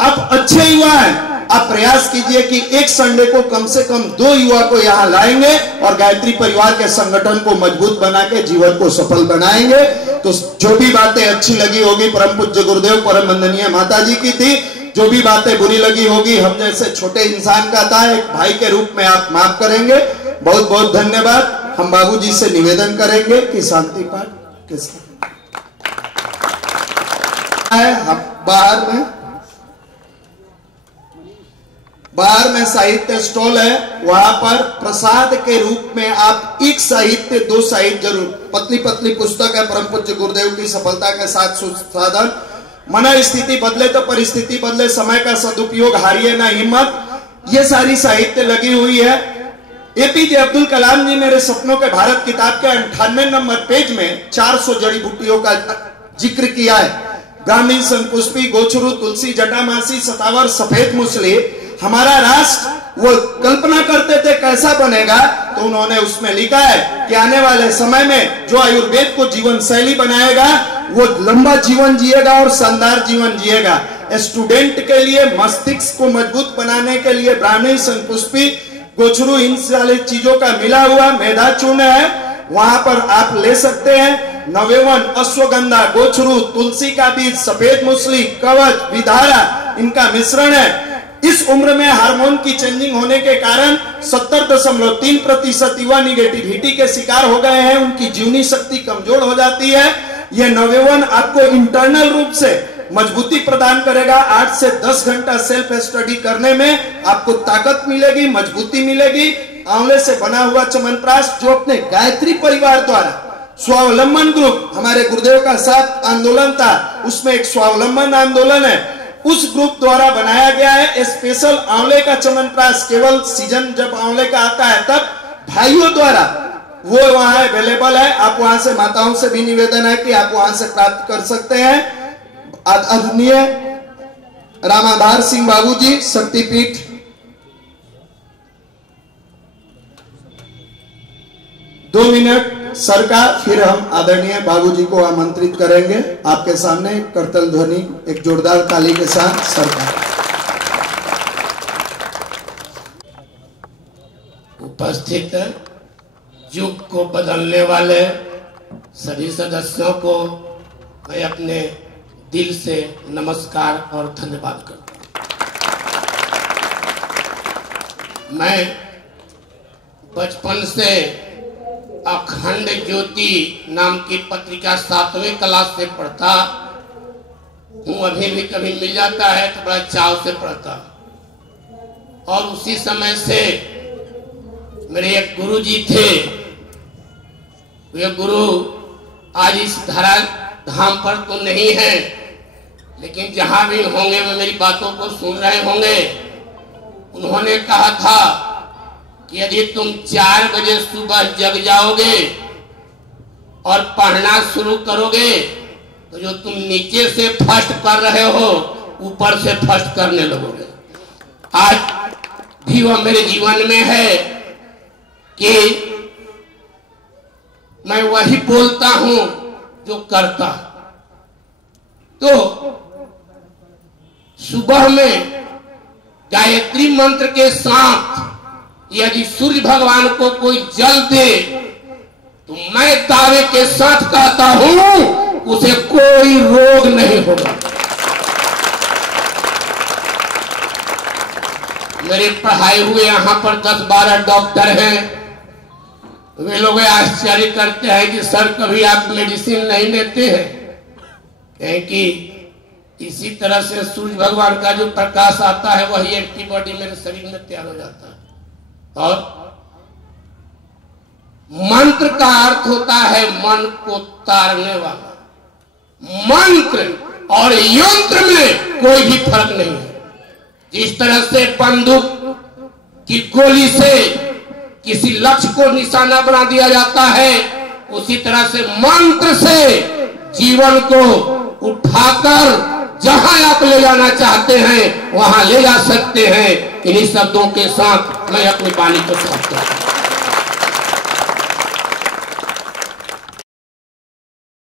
आप अच्छे युवा हैं, आप प्रयास कीजिए कि एक संडे को कम से कम 2 युवा को यहाँ लाएंगे और गायत्री परिवार के संगठन को मजबूत बना के जीवन को सफल बनाएंगे। तो जो भी बातें अच्छी लगी होगी परम पूज्य गुरुदेव परम वंदनीय माता जी की थी, जो भी बातें बुरी लगी होगी हम जैसे छोटे इंसान का था, एक भाई के रूप में आप माफ करेंगे। बहुत बहुत धन्यवाद। हम बाबूजी से निवेदन करेंगे कि शांति पाठ किसका है, बाहर में बाहर में साहित्य स्टॉल है, वहां पर प्रसाद के रूप में आप एक साहित्य 2 साहित्य जरूर, पतली पतली पुस्तक है परम पूज्य गुरुदेव की सफलता के साथ सुसाधन, मना स्थिति बदले तो परिस्थिति बदले, समय का सदुपयोग, हारिए ना हिम्मत, ये सारी साहित्य लगी हुई है। एपीजे अब्दुल कलाम जी मेरे सपनों के भारत किताब के 98 नंबर पेज में 400 जड़ी बूटियों का जिक्र किया है। ब्राह्मी, शंकुष्पी, गोचरू, तुलसी, जटामासी, सतावर, सफेद मूसली। हमारा राष्ट्र वो कल्पना करते थे कैसा बनेगा, तो उन्होंने उसमें लिखा है कि आने वाले समय में जो आयुर्वेद को जीवन शैली बनाएगा वो लंबा जीवन जिएगा और शानदार जीवन जिएगा। स्टूडेंट के लिए मस्तिष्क को मजबूत बनाने के लिए ब्राह्मी, शंकुष्पी, गोचरू, इन सारी चीजों का मिला हुआ मेधा चूर्ण है, वहां पर आप ले सकते हैं। नवेवन, अश्वगंधा, गोचरू, तुलसी का बीज, सफेद मूसली, कवच, विधारा, इनका मिश्रण है। इस उम्र में हार्मोन की चेंजिंग होने के कारण 70.3% युवा निगेटिविटी के शिकार हो गए हैं, उनकी जीवनी शक्ति कमजोर हो जाती है। यह नवेवन आपको इंटरनल रूप से मजबूती प्रदान करेगा। 8 से 10 घंटा सेल्फ स्टडी करने में आपको ताकत मिलेगी, मजबूती मिलेगी। आंवले से बना हुआ च्यवनप्राश जो अपने गायत्री परिवार द्वारा स्वावलंबन ग्रुप, हमारे गुरुदेव का साथ आंदोलन था, उसमें एक स्वावलंबन आंदोलन है, उस ग्रुप द्वारा बनाया गया है स्पेशल आंवले का च्यवनप्राश। केवल सीजन जब आंवले का आता है तब भाइयों द्वारा वो वहां अवेलेबल है। आप वहां से, माताओं से भी निवेदन है कि आप वहां से प्राप्त कर सकते हैं। आदरणीय रामाधार सिंह बाबूजी, शक्तिपीठ। दो मिनट सरकार, फिर हम आदरणीय बाबूजी को आमंत्रित करेंगे आपके सामने करतल ध्वनि एक जोरदार ताली के साथ। सरकार उपस्थित युग को बदलने वाले सभी सदस्यों को मैं अपने दिल से नमस्कार और धन्यवाद करता हूं। मैं बचपन से अखंड ज्योति नाम की पत्रिका 7वीं क्लास से पढ़ता हूँ। अभी भी कभी मिल जाता है तो बड़ा चाव से पढ़ता, और उसी समय से मेरे एक गुरु जी थे। वे गुरु आज इस धरा धाम पर तो नहीं है, लेकिन जहां भी होंगे वे मेरी बातों को सुन रहे होंगे। उन्होंने कहा था कि यदि तुम 4 बजे सुबह जग जाओगे और पढ़ना शुरू करोगे तो जो तुम नीचे से फर्स्ट कर रहे हो ऊपर से फर्स्ट करने लगोगे। आज भी वह मेरे जीवन में है कि मैं वही बोलता हूं जो करता। तो सुबह में गायत्री मंत्र के साथ यदि सूर्य भगवान को कोई जल दे तो मैं दावे के साथ कहता हूं उसे कोई रोग नहीं होगा। मेरे पढ़ाए हुए यहां पर 10-12 डॉक्टर हैं। वे लोग आश्चर्य करते हैं कि सर कभी आप मेडिसिन नहीं लेते हैं, क्योंकि इसी तरह से सूर्य भगवान का जो प्रकाश आता है वही एंटीबॉडी मेरे शरीर में तैयार हो जाता है। और मंत्र का अर्थ होता है मन को तारने वाला। मंत्र और यंत्र में कोई भी फर्क नहीं है। जिस तरह से बंदूक की गोली से किसी लक्ष्य को निशाना बना दिया जाता है, उसी तरह से मंत्र से जीवन को उठाकर जहां आप ले जाना चाहते हैं वहां ले जा सकते हैं। इन्हीं शब्दों के साथ मैं अपनी वाणी को समाप्त करता हूं।